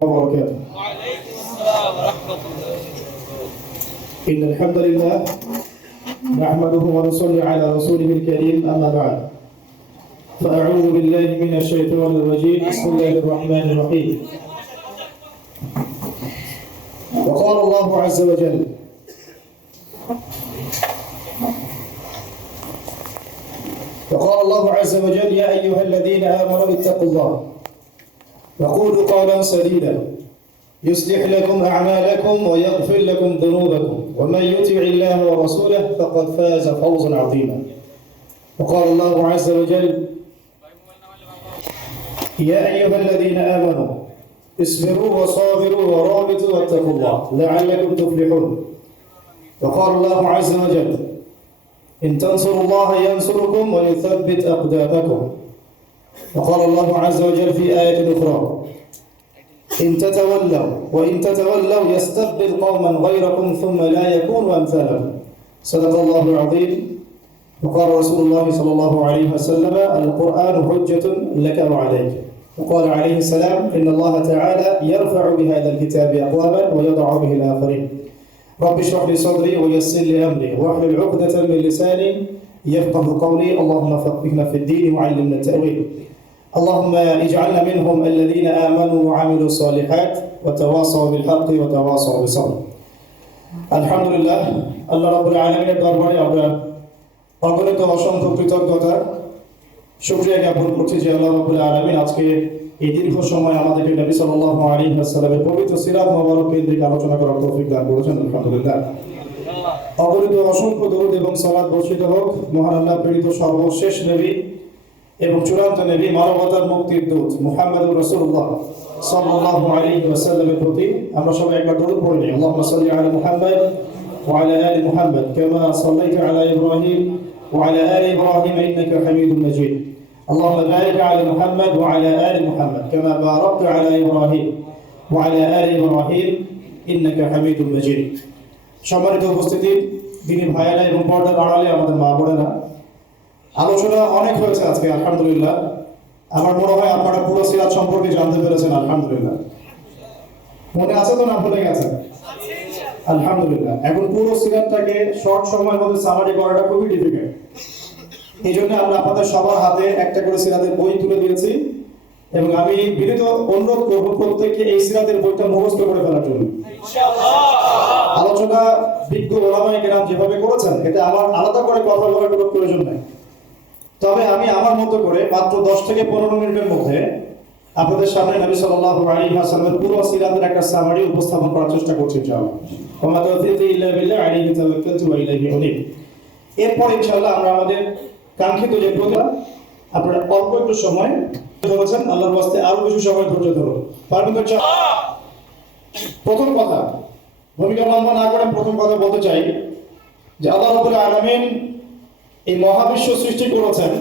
وبركاته. وعليكم السلام ورحمة الله. إن الحمد لله نحمده ونصلي على رسوله الكريم أما بعد فأعوذ بالله من الشيطان الرجيم بسم الله الرحمن الرحيم. وقال الله عز وجل وقال الله عز وجل يا أيها الذين آمنوا اتقوا الله وقولوا قولا سديدا يصلح لكم أعمالكم ويغفر لكم ذنوبكم ومن يطع الله ورسوله فقد فاز فوزا عظيما. وقال الله عز وجل يا أيها الذين آمنوا اصبروا وصابروا ورابطوا واتقوا الله لعلكم تفلحون. وقال الله عز وجل إن تنصروا الله ينصركم ويثبت أقدامكم. وقال الله عز وجل في آية أخرى إن تتولوا يستبدل قوما غيركم ثم لا يكونوا أمثالكم. صدق الله العظيم. وقال رسول الله صلى الله عليه وسلم القرآن حجة لك وعليك. وقال عليه السلام إن الله تعالى يرفع بهذا الكتاب أقواما ويضع به الآخرين. رب اشرح لي صدري ويسر لي أمري واحلل عقدة من لساني يفقه قولي. اللهم فقهنا في الدين وعلمنا التأويل. اللهم اجعلنا منهم الذين آمنوا وعملوا الصالحات وتواصوا بالحق وتواصوا بالصبر. الحمد لله আল্লাহ রাব্বুল আলামিনের দরবারে আমরা অগণিত অসংখ্য কৃতজ্ঞতা শুকরিয়া জ্ঞাপন করছি যে আল্লাহ রাব্বুল আলামিন আজকে এই দীর্ঘ সময় আমাদেরকে নবী সাল্লাল্লাহু আলাইহি ওয়াসাল্লামের পবিত্র সিরাত মোবারক কেন্দ্রিক আলোচনা করার তৌফিক দান করেছেন। আলহামদুলিল্লাহ। অগণিত অসংখ্য দরুদ এবং সালাত বর্ষিত হোক মহান আল্লাহ প্রেরিত সর্বশেষ নবী এবং চূড়ান্ত নবী মানবতার মুক্তির দূত মুহাম্মদুর রাসূলুল্লাহ সাল্লাল্লাহু আলাইহি ওয়াসাল্লামের প্রতি আমরা সবাই একবার দরুদ পড়ে নিই। আল্লাহুম্মা সাল্লি আলা মুহাম্মদ ওয়া আলা আলি মুহাম্মদ কামা সাল্লাইতা আলা ইব্রাহিম ওয়া আলা আলি ইব্রাহিম ইন্নাকা হামিদুম মাজিদ। اللهم بارك على محمد وعلى آل محمد كما باركت على إبراهيم وعلى آل إبراهيم إنك حميد مجيد. সম্মানিত উপস্থিতি দিনী ভাইয়েরা এবং পর্দার আড়ালে আমাদের মা বোনেরা, আলোচনা অনেক হয়েছে আজকে আলহামদুলিল্লাহ। আমার মনে হয় আপনারা পুরো সিরাত সম্পর্কে জানতে পেরেছেন আলহামদুলিল্লাহ। মনে আছে তো না ভুলে গেছেন? আলহামদুলিল্লাহ। এখন পুরো সিরাতটাকে শর্ট সময়ের মধ্যে সামারি করাটা খুবই ডিফিকাল্ট। এই জন্য আমরা আপনাদের সবার হাতে একটা করে সিরাতের বই তুলে দিয়েছি এবং আমি বিনীত অনুরোধ করব প্রত্যেককে এই সিরাতের বইটা মুখস্থ করে ফেলার জন্য। আলোচনা বিজ্ঞ ওলামায়ে কেরাম যেভাবে করেছেন এটা আমার আলাদা করে কথা বলার কোনো প্রয়োজন নেই। তবে আমি আমার মতো করে মাত্র 10 থেকে 15 মিনিটের মধ্যে আপনাদের সামনে নবী সাল্লাল্লাহু আলাইহি ওয়াসাল্লামের পুরো সিরাতের একটা সামারি উপস্থাপন করার চেষ্টা করছি ইনশাআল্লাহ। ওয়া মা তাওফীকি ইল্লা বিল্লাহ আলাইহি তাওয়াক্কালতু ওয়া ইলাইহি উনীব। এরপর ইনশাআল্লাহ আমরা আমাদের কাঙ্ক্ষিত যে প্রোগ্রাম আপনারা অল্প একটু সময় ধরেছেন, আল্লাহর ওয়াস্তে আরো কিছু সময় ধৈর্য ধরুন। পারবেন তো? প্রথম কথা ভূমিকা লম্বা না করে প্রথম কথা বলতে চাই যে আল্লাহ রাব্বুল আলামিন এই মহাবিশ্ব সৃষ্টি করেছেন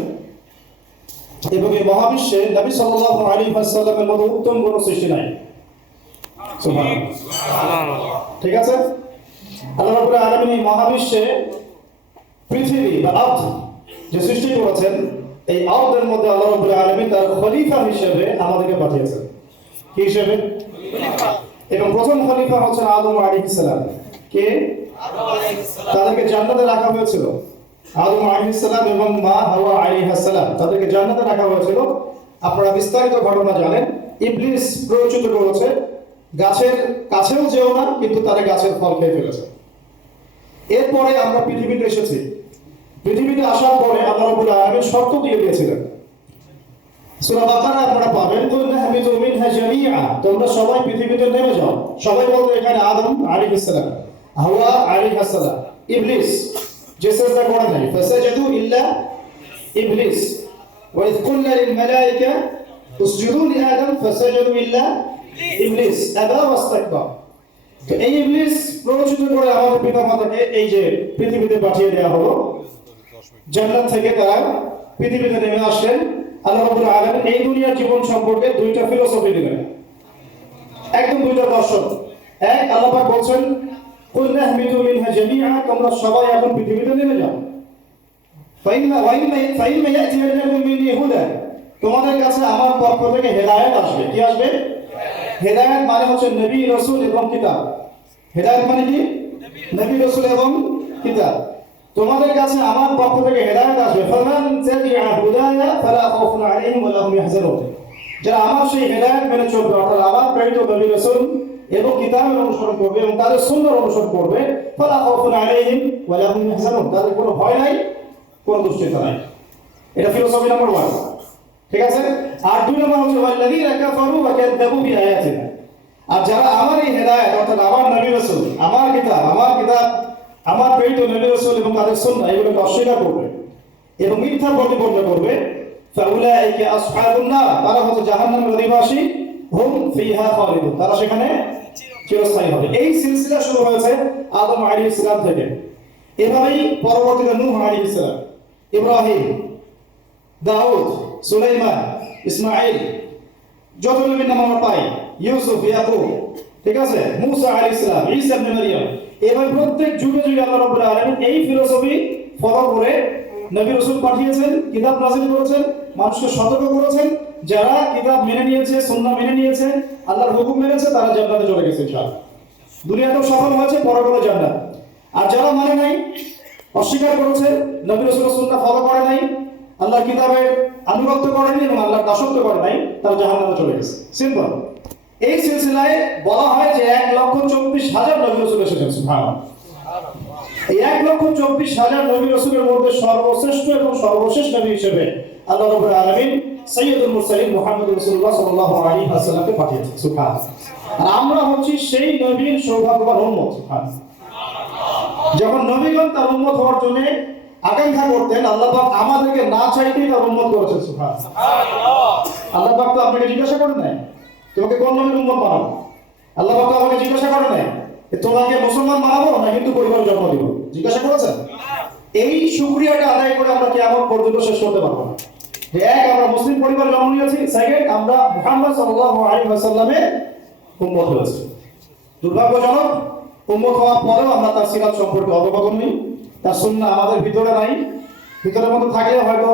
এবং এই মহাবিশ্বে নবী সাল্লাল্লাহু আলাইহি ওয়াসাল্লামের মতো উত্তম কোনো সৃষ্টি নাই। সুবহানাল্লাহ। ঠিক আছে? আল্লাহ রাব্বুল আলামিন এই মহাবিশ্বে পৃথিবী বা আরদ যে সৃষ্টি করেছেন এই আরদের মধ্যে আল্লাহ রাব্বুল আলামিন তার খলিফা হিসেবে আমাদেরকে পাঠিয়েছেন। কি হিসেবে? খলিফা। এবং প্রথম খলিফা হচ্ছেন আদম আলাইহিস সালাম। কে? আদম আলাইহিস সালাম। তাদেরকে জান্নাতে রাখা হয়েছিল। আদম আলাইহিস সালাম এবং মা হাওয়া আলাইহিস সালাম তাদেরকে জান্নাতে রাখা হয়েছিল। আপনারা বিস্তারিত ঘটনা জানেন। ইবলিস প্ররোচিত করেছে গাছের কাছেও যেও না, কিন্তু তারা গাছের ফল খেয়ে ফেলেছে। এরপরে আমরা পৃথিবীতে এসেছি। পৃথিবীতে আসার পরে আল্লাহ রাব্বুল আলামিন শর্ত দিয়ে দিয়েছিলেন। সূরা বাকারা আপনারা পাবেন কুল্লু হামিদু মিনহা জামিআ, তোমরা সবাই পৃথিবীতে নেমে যাও। সবাই বলতে এখানে আদম আলাইহিস সালাম, হাওয়া আলাইহিস সালাম, ইবলিস যে সিজদা করে নাই ফাসাজাদু ইল্লা ইবলিস ওয়া ইয কুলনা লিল মালায়েকা উসজুদু লি আদম ফাসাজাদু ইল্লা ইবলিস আবা ওয়াস্তাকবার। তো এই ইবলিস প্ররোচিত করে আমাদের পিতামাতাকে এই যে পৃথিবীতে পাঠিয়ে দেওয়া হলো। জান্নাত থেকে তারা পৃথিবীতে নেমে আসলেন। আল্লাহ রাব্বুল আলামিন এই দুনিয়ার জীবন সম্পর্কে দুইটা ফিলোসফি দিলেন, একদম দুইটা দর্শন। এক, আল্লাহ পাক বলছেন কুল নাহমিদু মিনহা জামিআ, তোমরা সবাই এখন পৃথিবীতে নেমে যাও। ফাইম্মা ইয়াতিয়াকুম মিন্নি হুদা, তোমাদের কাছে আমার পক্ষ থেকে হেদায়েত আসবে। কি আসবে? হেদায়েত মানে হচ্ছে নবী রাসূল এবং কিতাব। হেদায়েত মানে কি? নবী রাসূল এবং কিতাব। তোমাদের কাছে আমার পক্ষ থেকে হেদায়েত আসবে, ফামান তাবিআ হুদায়া ফালা খাউফুন আলাইহিম ওয়া লা হুম ইয়াহজানুন। যারা আমার সেই হেদায়েত মেনে চলবে, অর্থাৎ আমার প্রেরিত নবী রাসূল এবং কিতাবের অনুসরণ করবে এবং তাদের সুন্নাহর অনুসরণ করবে, ফালা খাউফুন আলাইহিম ওয়া লা হুম ইয়াহজানুন, তাদের কোনো ভয় নাই, কোনো দুশ্চিন্তা নাই। এটা ফিলোসফি নাম্বার 1। ঠিক আছে। আর 2 নম্বর হচ্ছে ওয়াল্লাযীনা কাফারু ওয়া কাযযাবু বিআয়াতিনা। আর যারা আমার এই হেদায়েত অর্থাৎ আমার নবী রাসূল, আমার কিতাব, আমার প্রেরিত নবী রাসূল এবং তাদের সুন্নাহ এগুলোকে অস্বীকার করবে এবং মিথ্যা প্রতিপন্ন করবে, ফাউলাইকা আসহাবুন নার, তারা হচ্ছে জাহান্নামের অধিবাসী, হুম ফিহা খালিদুন, তারা সেখানে চিরস্থায়ী হবে। এই সিলসিলা শুরু হয়েছে আদম আলাইহিস সালাম থেকে। এভাবেই পরবর্তীতে নূহ আলাইহিস সালাম, ইব্রাহিম, দাউদ, সুলাইমান, ইসমাঈল, যত নবীর নাম আমরা পাই, ইউসুফ, ইয়াকুব, ঠিক আছে, মূসা আলাইহিস সালাম, ঈসা ইবনে মারইয়াম, এভাবে প্রত্যেক যুগে যুগে আল্লাহ রাব্বুল আলামিন এই ফিলোসফি ফলো করে নবী রাসূল পাঠিয়েছেন, কিতাব নাযিল করেছেন, মানুষকে সতর্ক করেছেন। যারা কিতাব মেনে নিয়েছে, সুন্নাহ মেনে নিয়েছে, আল্লাহর হুকুম মেনেছে, তারা জান্নাতে চলে গেছে ইনশাআল্লাহ। দুনিয়াতেও সফল হয়েছে, পরকালে জান্নাত। আর যারা মানে নাই, অস্বীকার করেছে, নবী রাসূলের সুন্নাহ ফলো করে নাই, আল্লাহর কিতাবের আনুগত্য করেনি এবং আল্লাহর দাসত্ব করে নাই, তারা জাহান্নামে চলে গেছে। সিম্পল। এই সিলসিলায় বলা হয় যে 1,24,000 নবী রাসূল এসেছেন। সুবহানাল্লাহ। এই 1,24,000 নবী রাসূলের মধ্যে সর্বশ্রেষ্ঠ এবং সর্বশেষ নবী হিসেবে আল্লাহ রাব্বুল আলামিন সাইয়্যিদুল মুরসালিন মুহাম্মদ রাসূলুল্লাহ সাল্লাল্লাহু আলাইহি ওয়াসাল্লামকে পাঠিয়েছেন। সুবহানাল্লাহ। আর আমরা হচ্ছি সেই নবীর সৌভাগ্যবান উম্মত। সুবহানাল্লাহ। যখন নবীগণ তার উম্মত হওয়ার জন্য আকাঙ্ক্ষা করতেন, আল্লাহ পাক আমাদেরকে না চাইতেই তার উম্মত করেছেন। সুবহানাল্লাহ। আল্লাহ পাক তো আপনাকে জিজ্ঞাসা করেন নাই তোমাকে কোন নবীর উম্মত বানাবো। আল্লাহ পাক তো আমাকে জিজ্ঞাসা করেন নাই তোমাকে মুসলমান বানাবো না কিন্তু পরিবার জন্ম দিব। জিজ্ঞাসা করেছেন? এই শুকরিয়াটা আদায় করে আমরা কিয়ামত পর্যন্ত শেষ করতে পারবো না। যে এক, আমরা মুসলিম পরিবার জন্ম নিয়েছি, সেকেন্ড, আমরা মুহাম্মদ সাল্লাল্লাহু আলাইহি ওয়াসাল্লামের উম্মত হয়েছি। দুর্ভাগ্যজনক, উম্মত হওয়ার পরেও আমরা তার সিরাত সম্পর্কে অবগত নই, তার সুন্নাহ আমাদের ভিতরে নাই। ভিতরের মধ্যে থাকলে হয়তো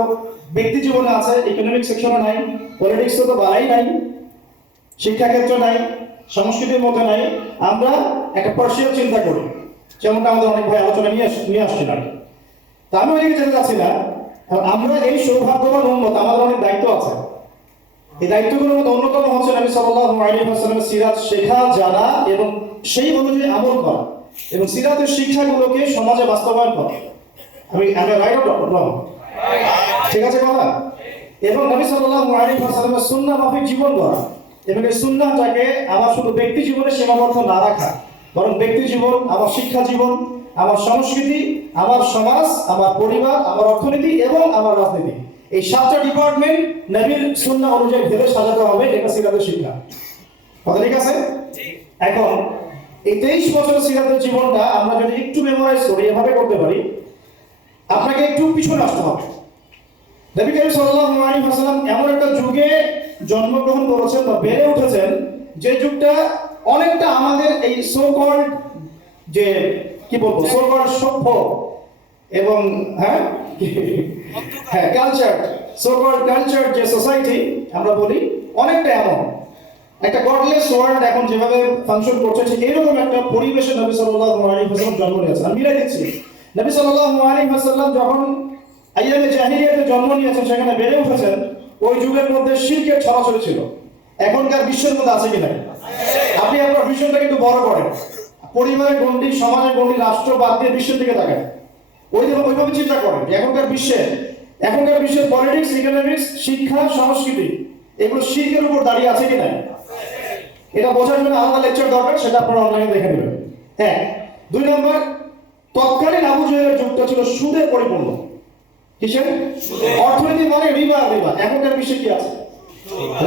ব্যক্তি জীবনে আছে, ইকোনমিক সেকশনে নাই, পলিটিক্সে তো বাড়াই নাই, শিক্ষা ক্ষেত্রে নাই, সংস্কৃতির মধ্যে নাই। আমরা একটা পার্সিয়াল চিন্তা করি, যেমনটা আমাদের অনেক ভাই আলোচনা নিয়ে আসছিলাম। তা আমি ওইদিকে যেতে যাচ্ছি না। আমরা এই সৌভাগ্যবান উম্মত, আমাদের অনেক দায়িত্ব আছে। এই দায়িত্বগুলোর মধ্যে অন্যতম হচ্ছে নবী সাল্লাল্লাহু আলাইহি ওয়াসাল্লামের সিরাত শেখা, জানা এবং সেই অনুযায়ী আমল করা এবং সিরাতের শিক্ষাগুলোকে সমাজে বাস্তবায়ন করা। আমি রাইট অর রং? ঠিক আছে কথা? এবং নবী সাল্লাল্লাহু আলাইহি ওয়াসাল্লামের সুন্নাহ মাফিক জীবন গড়া এবং এই সুন্নাহটাকে আমার শুধু ব্যক্তি জীবনে সীমাবদ্ধ না রাখা, বরং ব্যক্তি জীবন, আমার শিক্ষা জীবন, আমার সংস্কৃতি, আমার সমাজ, আমার পরিবার, আমার অর্থনীতি এবং আমার রাজনীতি, এই 7টা ডিপার্টমেন্ট নবীর সুন্নাহ অনুযায়ী ভেবে সাজাতে হবে। এটা সিরাতের শিক্ষা। কথা ঠিক আছে? এখন এই 23 বছরের সিরাতের জীবনটা আমরা যদি একটু মেমোরাইজ করি, এভাবে করতে পারি, আপনাকে একটু পিছনে আসতে হবে। নবী করিম সাল্লাল্লাহু আলাইহি ওয়াসাল্লাম এমন একটা যুগে জন্মগ্রহণ করেছেন বা বেড়ে উঠেছেন যে যুগটা অনেকটা আমাদের এই সো কল্ড, যে কি বলবো, সো কল্ড সভ্য এবং কালচার, সো কল্ড কালচার যে সোসাইটি আমরা বলি, অনেকটা এমন একটা গডলেস ওয়ার্ল্ড এখন যেভাবে ফাংশন করছে, ঠিক এরকম একটা পরিবেশে নবী সাল্লাল্লাহু আলাইহি ওয়াসাল্লাম জন্ম নিয়েছেন। আমি মিলাই দিচ্ছি, নবী সাল্লাল্লাহু আলাইহি ওয়াসাল্লাম যখন আইয়ামে জাহিলিয়াতে জন্ম নিয়েছেন, সেখানে বেড়ে উঠেছেন, ওই যুগের মধ্যে শিরকের ছড়াছড়ি ছিল। এখনকার বিশ্বের মধ্যে আছে কিনা? আপনি আপনার ভিশনটা কিন্তু বড় করেন, পরিবারের গণ্ডি, সমাজের গণ্ডি, রাষ্ট্র বাদ দিয়ে বিশ্বের দিকে তাকান, ওইভাবে চিন্তা করেন যে এখনকার বিশ্বের পলিটিক্স, ইকোনমিক্স, শিক্ষা, সংস্কৃতি এগুলো শিরকের উপর দাঁড়িয়ে আছে কিনা। এটা বোঝার জন্য আলাদা লেকচার দরকার, সেটা আপনারা অনলাইনে দেখে নেবেন। 1, 2 নম্বর, তৎকালীন আবু জাহেলের যুগটা ছিল সুদে পরিপূর্ণ। কিসের? অর্থনীতি মানে রিবা। এখনকার বিশ্বে কি আছে?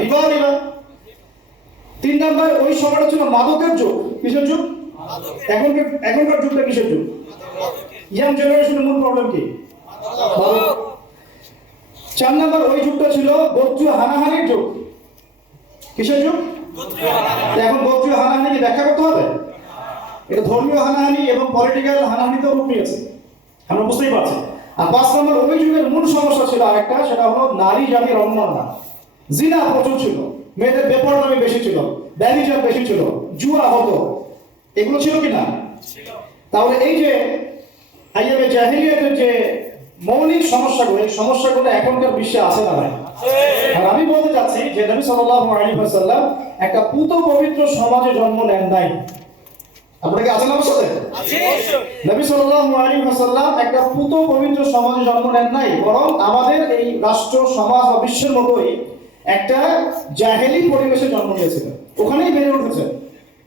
রিবা। 3 নম্বর, ওই সময়টা ছিল মাদকের যুগ। কিসের যুগ? এখনকার যুগটা কিসের যুগ? ইয়াং জেনারেশনের মূল প্রবলেম কি? মাদক। 4 নম্বর, ওই যুগটা ছিল গোত্রীয় হানাহানির যুগ। কিসের যুগ? এখন গোত্রীয় হানাহানি কি ব্যাখ্যা করতে হবে? এটা ধর্মীয় হানাহানি এবং পলিটিক্যাল হানাহানিতেও রূপ নিয়েছে, আমরা বুঝতেই পারছি। আর 5 নম্বর, ওই যুগের মূল সমস্যা ছিল আরেকটা, সেটা হলো নারী জাতির অবমাননা। জিনা প্রচুর ছিল, মেয়েদের বেপরদামি বেশি ছিল, ব্যভিচার বেশি ছিল, জুয়া হতো, এগুলো ছিল কিনা? তাহলে এই যে আইয়ামে জাহিলিয়াতের যে মৌলিক সমস্যাগুলো, এই সমস্যাগুলো এখনকার বিশ্বে আছে না নাই? আর আমি বলতে চাচ্ছি যে নবী সাল্লাল্লাহু আলাইহি ওয়াসাল্লাম একটা পুত পবিত্র সমাজে জন্ম নেন নাই। আপনারা কি আছেন আমার সাথে? নবী সাল্লাল্লাহু আলাইহি ওয়াসাল্লাম একটা পুত পবিত্র সমাজে জন্ম নেন নাই, বরং আমাদের এই রাষ্ট্র সমাজ বা বিশ্বের মতোই একটা জাহেলি পরিবেশে জন্ম নিয়েছিলেন। ওখানেই বেড়ে উঠেছে,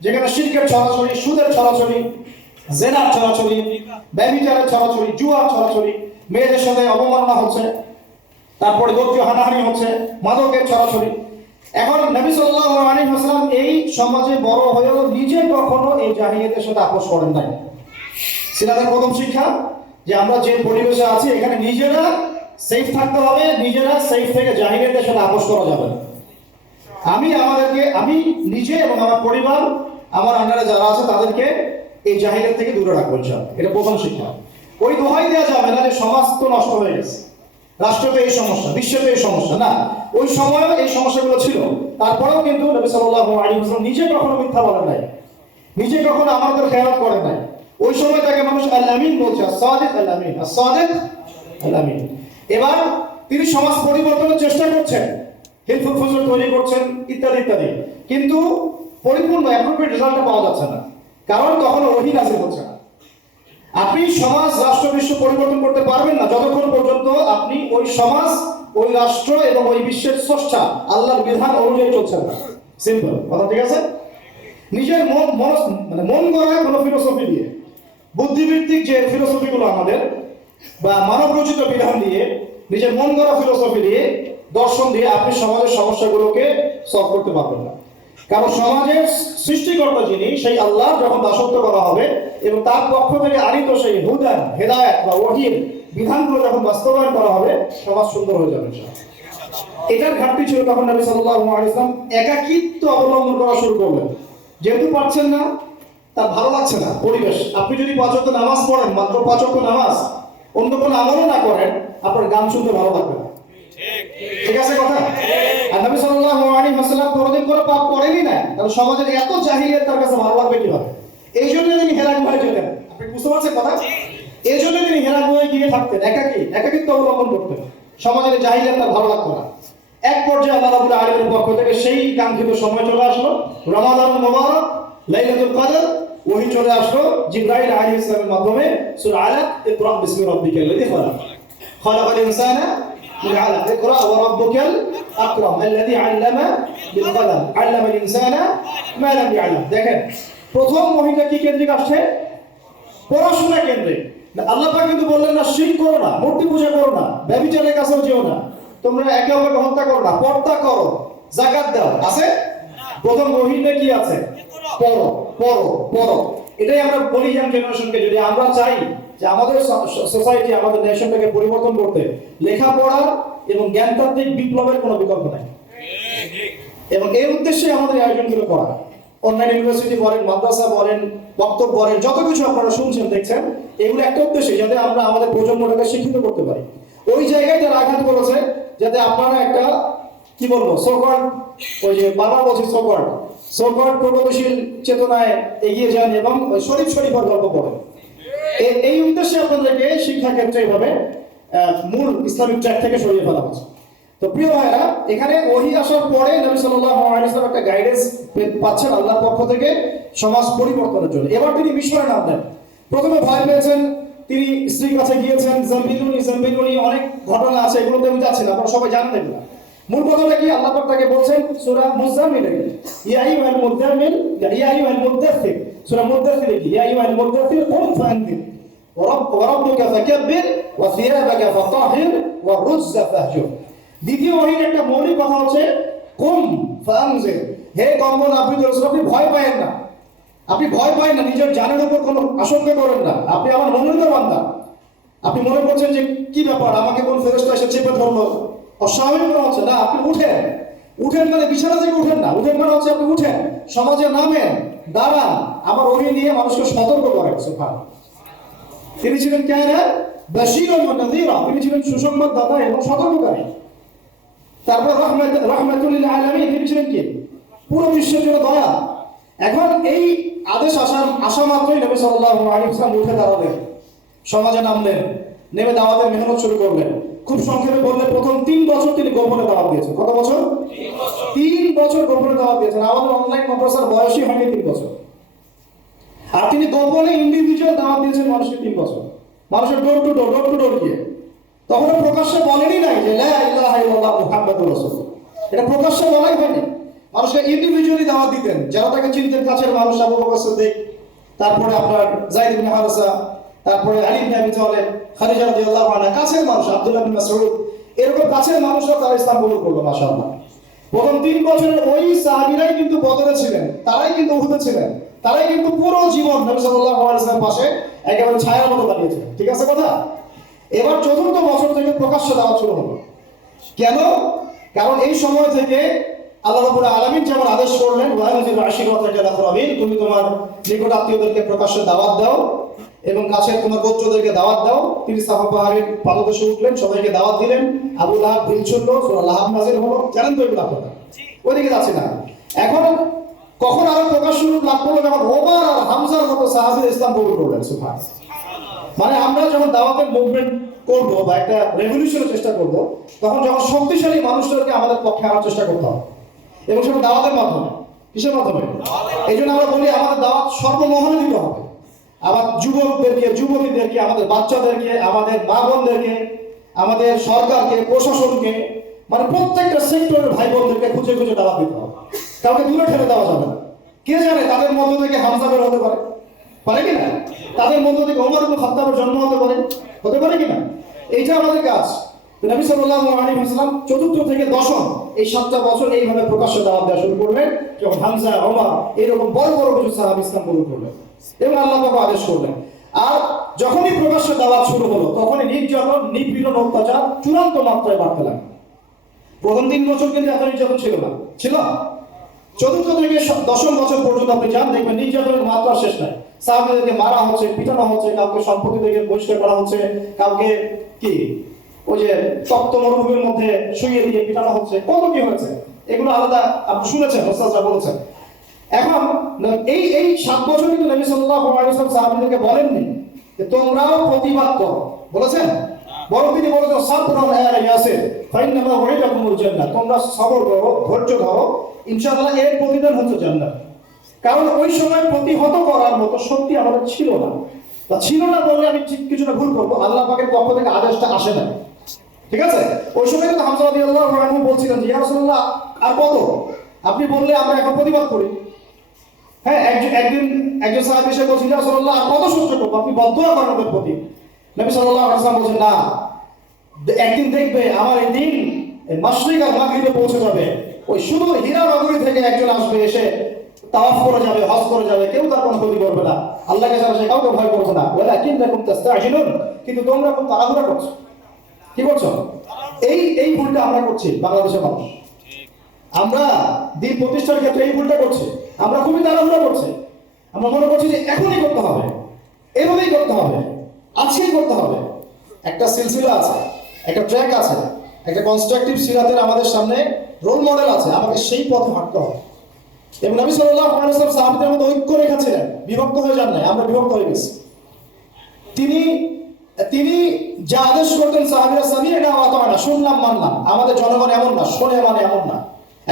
যেখানে শিরকের ছড়াছড়ি, সুদের ছড়াছড়ি, জেনার ছড়াছড়ি, ব্যভিচারের ছড়াছড়ি, জুয়ার ছড়াছড়ি, মেয়েদের সাথে অবমাননা হচ্ছে, তারপরে গোত্রীয় হানাহানি হচ্ছে, মাদকের ছড়াছড়ি। এখন নবী সাল্লাল্লাহু আলাইহি ওয়াসাল্লাম এই সমাজে বড় হয়েও নিজে কখনো এই জাহিলিয়াতের সাথে আপোষ করেন নাই। সিরাতের প্রথম শিক্ষা যে আমরা যে পরিবেশে আছি এখানে নিজেরা সেফ থাকতে হবে, নিজেরা সেফ থেকে জাহিলিয়াতের সাথে আপোষ করা যাবে না। আমি নিজে এবং আমার পরিবার, আমার আন্ডারে যারা আছে তাদেরকে এই জাহিলিয়াত থেকে দূরে রাখবো ইনশাআল্লাহ। এটা প্রথম শিক্ষা। ওই দোহাই দেওয়া যাবে না যে সমাজ তো নষ্ট হয়ে গেছে, রাষ্ট্রতে এই সমস্যা, বিশ্বতে এই সমস্যা, না, ওই সময় এই সমস্যাগুলো ছিল। তারপরেও কিন্তু নবী সাল্লাল্লাহু আলাইহি ওয়াসাল্লাম নিজে কখনো মিথ্যা বলেন নাই, নিজে কখনো আমাদের খেয়াল করেন নাই। ওই সময় তাকে মানুষ আল আমিন বলছে, as-সাদিক আল আমিন, as-সাদিক আল আমিন। এবার তিনি সমাজ পরিবর্তনের চেষ্টা করছেন, হিলফুল ফুজুল তৈরি করছেন, ইত্যাদি ইত্যাদি, কিন্তু পরিপূর্ণ অ্যাপ্রোপ্রিয়েট রেজাল্টটা পাওয়া যাচ্ছে না, কারণ তখন ওহী নাযিল হচ্ছে না। আপনি সমাজ, রাষ্ট্র, বিশ্ব পরিবর্তন করতে পারবেন না যতক্ষণ পর্যন্ত আপনি ওই সমাজ, ওই রাষ্ট্র এবং ওই বিশ্বের স্রষ্টা আল্লাহর বিধান অনুযায়ী চলছেন না। সিম্পল কথা, ঠিক আছে? নিজের মন গড়া কোনো ফিলোসফি দিয়ে, বুদ্ধিভিত্তিক যে ফিলোসফিগুলো আমাদের, বা মানব রচিত বিধান দিয়ে, নিজের মন গড়া ফিলোসফি দিয়ে, দর্শন দিয়ে আপনি সমাজের সমস্যাগুলোকে সলভ করতে পারবেন না। কারণ সমাজের সৃষ্টিকর্তা যিনি, সেই আল্লাহ যখন দাসত্ব করা হবে এবং তার পক্ষ থেকে আনিত সেই হুদান, হেদায়েত বা ওহীর বিধানগুলো যখন বাস্তবায়ন করা হবে, সমাজ সুন্দর হয়ে যাবে। এটার ঘাটতি ছিল। তখন নবী সাল্লাল্লাহু আলাইহি ওয়াসাল্লাম একাকিত্ব অবলম্বন করা শুরু করলেন। যেহেতু পারছেন না, তার ভালো লাগছে না পরিবেশ। আপনি যদি 5 ওয়াক্ত নামাজ পড়েন, মাত্র 5 ওয়াক্ত নামাজ, অন্য কোনো আমলও না করেন, আপনার গান শুনতে ভালো লাগবে না। ঠিক আছে কথা? আর নবী সাল্লাল্লাহু আলাইহি ওয়াসাল্লাম কোনোদিন কোনো পাপ করেনই না, তাহলে সমাজের এত জাহিলিয়াত তার কাছে ভালো লাগবে কিভাবে? এই জন্য তিনি হেরা গুহায় যেতেন। আপনি বুঝতে পারছেন কথা? এই জন্য তিনি হেরা গুহায় গিয়ে থাকতেন, একাকিত্ব অবলম্বন করতেন। সমাজের জাহিলিয়াত তার ভালো লাগতো না। এক পর্যায়ে আল্লাহ রাব্বুল আলামিনের পক্ষ থেকে সেই কাঙ্ক্ষিত সময় চলে আসলো, রমাদানুল মুবারক, লাইলাতুল কদর, ওহী চলে আসলো জিবরাইল আলাইহিস সালামের মাধ্যমে। সূরা আলাক, ইকরা বিসমি রাব্বিকাল্লাযী খালাক, খালাকাল ইনসানা মিন আলাক, ইকরা ওয়া রাব্বুকাল আকরাম আল্লাযী আল্লামা বিল কলম, আল্লামাল ইনসানা মা লাম ইয়ালাম। দেখেন, প্রথম ওহীটা কি কেন্দ্রিক আসছে? পড়াশোনা কেন্দ্রিক। আল্লাহ পাক কিন্তু বললেন না শিরক করো না, মূর্তি পূজা করো না, ব্যভিচারের কাছেও যেও না, তোমরা একে অপরকে হত্যা করো না, পর্দা করো, যাকাত দাও। আছে? প্রথম ওহীতে কি আছে? পড়ো, পড়ো, পড়ো। এটাই আমরা বলি ইয়াং জেনারেশনকে, যদি আমরা চাই যে আমাদের সোসাইটি, আমাদের নেশনটাকে পরিবর্তন করতে, লেখাপড়া এবং জ্ঞানতাত্ত্বিক বিপ্লবের কোনো বিকল্প নাই। এবং এই উদ্দেশ্যে আমাদের আয়োজনগুলো করা। অনলাইন ইউনিভার্সিটি বলেন, মাদ্রাসা বলেন, বক্তব্য বলেন, যত কিছু আপনারা শুনছেন, দেখছেন, এগুলো একটা উদ্দেশ্যে, যাতে আমরা আমাদের প্রজন্মটাকে শিক্ষিত করতে পারি। ওই জায়গায় যারা আঘাত করেছে, যাতে আপনারা একটা কি বলবো, সোকল্ড, ওই যে বাবা বলছে সোকল্ড প্রগতিশীল চেতনায় এগিয়ে যান এবং শরীফের গল্প পড়েন। এই উদ্দেশ্যে আপনাদেরকে শিক্ষা ক্ষেত্রে এভাবে মূল ইসলামিক ট্র্যাক থেকে সরিয়ে ফেলা হচ্ছে। তো প্রিয় ভাইরা, এখানে ওহী আসার পরে নবী সাল্লাল্লাহু আলাইহি ওয়াসাল্লাম একটা গাইডেন্স পাচ্ছেন আল্লাহর পক্ষ থেকে সমাজ পরিবর্তনের জন্য। এবার তিনি মিশরে নাম দেন। প্রথমে ভয় পেয়েছেন, তিনি স্ত্রীর কাছে গিয়েছেন, জাম্বিলুনি, অনেক ঘটনা আছে, এগুলোতে আমি যাচ্ছি না, আপনারা সবাই জানেন এগুলো। মূল কথাটা কি? আল্লাহ পাক তাকে বলছেন সূরা মুজাম্মিল, ইয়া আইয়ুহাল মুদাম্মিল, ইয়া আইয়ুহাল মুদাথথির, সূরা মুদাথথির, ইয়া আইয়ুহাল মুদাথথির কুম ফাআনদির ওয়া রাব্বুকা ফাকাব্বির ওয়া সিয়াবাকা ফাতাহির ওয়া রুজ্জা ফাহজুর। দ্বিতীয় ওহীর একটা মৌলিক কথা হচ্ছে কুম ফাআনজির, হে কওম, আপনি ভয় পায়েন না, আপনি ভয় পায়েন না, নিজের জানের উপর কোনো আশঙ্কা করেন না, আপনি আমার মনোনীত বান্দা। আপনি মনে করছেন যে কি ব্যাপার, আমাকে কোন ফেরেশতা এসে চেপে ধরলো, অস্বাভাবিক মনে হচ্ছে, না, আপনি উঠেন মানে বিছানা থেকে উঠেন না, উঠেন মানে হচ্ছে আপনি উঠেন, সমাজে নামেন, দাঁড়ান, আমার ওহী নিয়ে মানুষকে সতর্ক করেন। সুবহানাল্লাহ। তিনি ছিলেন কায়না বাশীরান ওয়া নাযীরা, তিনি ছিলেন সুসংবাদদাতা এবং সতর্ককারী। তারপর রাহমাতুল লিল আলামিন, তিনি ছিলেন কি? পুরো বিশ্বের জন্য দয়া। এখন এই আদেশ আসা মাত্রই নবী সাল্লাল্লাহু আলাইহি ওয়াসাল্লাম উঠে দাঁড়ালেন, সমাজে নামলেন, নেমে দাওয়াতের মেহনত শুরু করলেন। খুব সংক্ষেপে বললে প্রথম 3 বছর তিনি গোপনে দাওয়াত দিয়েছেন। কত বছর? 3 বছর গোপনে দাওয়াত দিয়েছেন। আমাদের অনলাইন মাদ্রাসার বয়সই হয়নি 3 বছর, আর তিনি গোপনে ইন্ডিভিজুয়াল দাওয়াত দিয়েছেন মানুষকে 3 বছর, মানুষের ডোর টু ডোর গিয়ে। তখন প্রকাশ্যে বলেনই নাই যে লা ইলাহা ইল্লাল্লাহ মুহাম্মাদুর রাসূলুল্লাহ, এটা প্রকাশ্যে বলাই হয়নি। মানুষকে ইন্ডিভিজুয়ালি দাওয়াত দিতেন, যারা তাকে চিনতেন, কাছের মানুষ, আবু বকর সিদ্দিক, তারপরে আপনার যায়েদ ইবনে হারেসা, তারপরে আলী ইবনে আবি তালেব, খাদিজা রাদিয়াল্লাহু আনহা, কাছের মানুষ, আব্দুল্লাহ বিন মাসউদ, এরকম কাছের মানুষরা তারা ইসলাম কবুল করলো মাশাআল্লাহ। প্রথম 3 বছরের ওই সাহাবীরাই কিন্তু বদরে ছিলেন, তারাই কিন্তু উহুদে ছিলেন, তারাই কিন্তু পুরো জীবন নবী সাল্লাল্লাহু আলাইহি ওয়াসাল্লামের পাশে একেবারে ছায়ার মতো দাঁড়িয়েছিলেন। ঠিক আছে কথা? এবার 4র্থ বছর থেকে প্রকাশ্য দাওয়াত শুরু হলো। কেন? কারণ এই সময় থেকে আল্লাহ রাব্বুল আলামিন যেমন আদেশ করলেন, ওয়াইজিল আশিরাতাকা আল-আকরাবিন, তুমি তোমার নিকট আত্মীয়দেরকে প্রকাশ্যে দাওয়াত দাও এবং কাছের তোমার গোত্রদেরকে দাওয়াত দাও। তিনি সাফা পাহাড়ের পাদদেশে উঠলেন, সবাইকে দাওয়াত দিলেন। আবু লাহাব ভিল ছুড়ল, সূরা লাহাব নাযিল হলো। জানেন তো এগুলো আপনারা? ওইদিকে যাচ্ছি না। এখন কখন আরো প্রকাশ্য রূপ লাভ করলো? যখন ওমর আর হামজার মতো সাহাবী ইসলাম কবুল করলেন। সুবহানাল্লাহ। মানে আমরা যখন দাওয়াতের মুভমেন্ট করবো বা একটা রেভলিউশনের চেষ্টা করবো, তখন যখন শক্তিশালী মানুষদেরকে আমাদের পক্ষে আনার চেষ্টা করতে হবে, এবং সেটা দাওয়াতের মাধ্যমে। কিসের মাধ্যমে? এই জন্য আমরা বলি আমাদের দাওয়াত সর্বমহলে দিতে হবে। আবার যুবকদেরকে, যুবতীদেরকে, আমাদের বাচ্চাদেরকে, আমাদের মা বোনদেরকে, আমাদের সরকারকে, প্রশাসনকে, মানে প্রত্যেকটা সেক্টরের ভাই বোনদেরকে খুঁজে খুঁজে দাওয়াত দিতে হবে। কাউকে দূরে ঠেলে দেওয়া যাবে না। কে জানে তাদের মধ্য থেকে হামজা বের হতে পারে, পারে কিনা? তাদের মধ্য থেকে ওমর ইবনে খাত্তাবের জন্ম হতে পারে কিনা? এইটা আমাদের কাজ। নবী সাল্লাল্লাহু আলাইহি ওয়াসাল্লাম 4র্থ থেকে 10ম এই 7টা বছর এইভাবে প্রকাশ্য দাওয়াত দেওয়া শুরু করলেন। যখন হামজা, ওমর এরকম বড় বড় কিছু সাহাবী ইসলাম কবুল করলেন এবং আল্লাহ পাক আদেশ করলেন। আর যখনই প্রকাশ্য দাওয়াত শুরু হলো, তখনই নির্যাতন, নিপীড়ন, অত্যাচার চূড়ান্ত মাত্রায় বাড়তে লাগলো। প্রথম 3 বছর কিন্তু এত নির্যাতন ছিল না, ছিল? 4র্থ থেকে 10ম বছর পর্যন্ত আপনি যান, দেখবেন নির্যাতনের মাত্রা শেষ নাই। সাহাবীদেরকে মারা হচ্ছে, পিটানো হচ্ছে, কাউকে সম্পত্তি থেকে বহিষ্কার করা হচ্ছে, কাউকে কি ওই যে তপ্ত মরুভূমির মধ্যে শুইয়ে দিয়ে পিটানো হচ্ছে, কত কি হয়েছে, এগুলো আলাদা আপনি শুনেছেন, ওস্তাদরা বলেছেন। এখন এই 7 বছর কিন্তু নবী সাল্লাল্লাহু আলাইহি ওয়াসাল্লাম সাহাবীদেরকে বলেননি যে তোমরাও প্রতিবাদ করো, বলেছেন? বরং তিনি বলেছেন সাবরুন আলা ইয়াসির ফাইন্নামা ওয়াইদাকুমুল জান্নাহ, তোমরা সবর করো, ধৈর্য ধরো, ইনশাআল্লাহ এর প্রতিদান হচ্ছে জান্নাত। কারণ ওই সময় প্রতিহত করার মতো শক্তি আমাদের ছিল না, বা ছিল না বললে আমি ঠিক কিছুটা ভুল করবো, আল্লাহ পাকের পক্ষ থেকে আদেশটা আসে না। ঠিক আছে? ওই সময় কিন্তু হামজা রাদিয়াল্লাহু আনহু বলছিলেন যে ইয়া রাসূলুল্লাহ আর কত, আপনি বললে আমরা এখন প্রতিবাদ করি। হ্যাঁ, একজন সাহাবী এসে বলছেন ইয়া রাসূলুল্লাহ আর কত সহ্য করব, আপনি বদদুয়া করেন আমাদের প্রতি। নবী সাল্লাল্লাহু আলাইহি ওয়াসাল্লাম বলেন না, একদিন দেখবে আমার এই দিন মাশরিক আর মাগরিবে পৌঁছে যাবে, ওই শুধু হীরা নগরী থেকে একজন আসবে, এসে তাওয়াফ করে যাবে, হজ করে যাবে, কেউ তার কোনো ক্ষতি করবে না, আল্লাহকে ছাড়া সে কাউকে ভয় করবে না। ওয়ালাকিন্নাকুম তাস্তাজিলুন, কিন্তু তোমরা খুব তাড়াহুড়া করছো। কি করছো? এই ভুলটা আমরা করছি বাংলাদেশের মানুষ। আমরা দিন প্রতিষ্ঠার ক্ষেত্রে এই ভুলটা করছি, আমরা খুবই তাড়াহুড়া করছি। আমরা মনে করছি যে এখনই করতে হবে, এভাবেই করতে হবে, আজকেই করতে হবে। একটা সিলসিলা আছে, একটা ট্র্যাক আছে, একটা কনস্ট্রাকটিভ সিরাতের আমাদের সামনে রোল মডেল আছে, আমাকে সেই পথে হাঁটতে হবে। এবং নবী সাল্লাল্লাহু আলাইহি ওয়াসাল্লাম সাহাবীদের মধ্যে ঐক্য রেখেছিলেন, বিভক্ত হয়ে যান নাই, আমরা বিভক্ত হয়ে গেছি। তিনি যা আদেশ করতেন সাহাবীরা সামি'না ওয়া আতা'না, শুনলাম মানলাম। আমাদের জনগণ এমন না, শোনে মানে এমন না,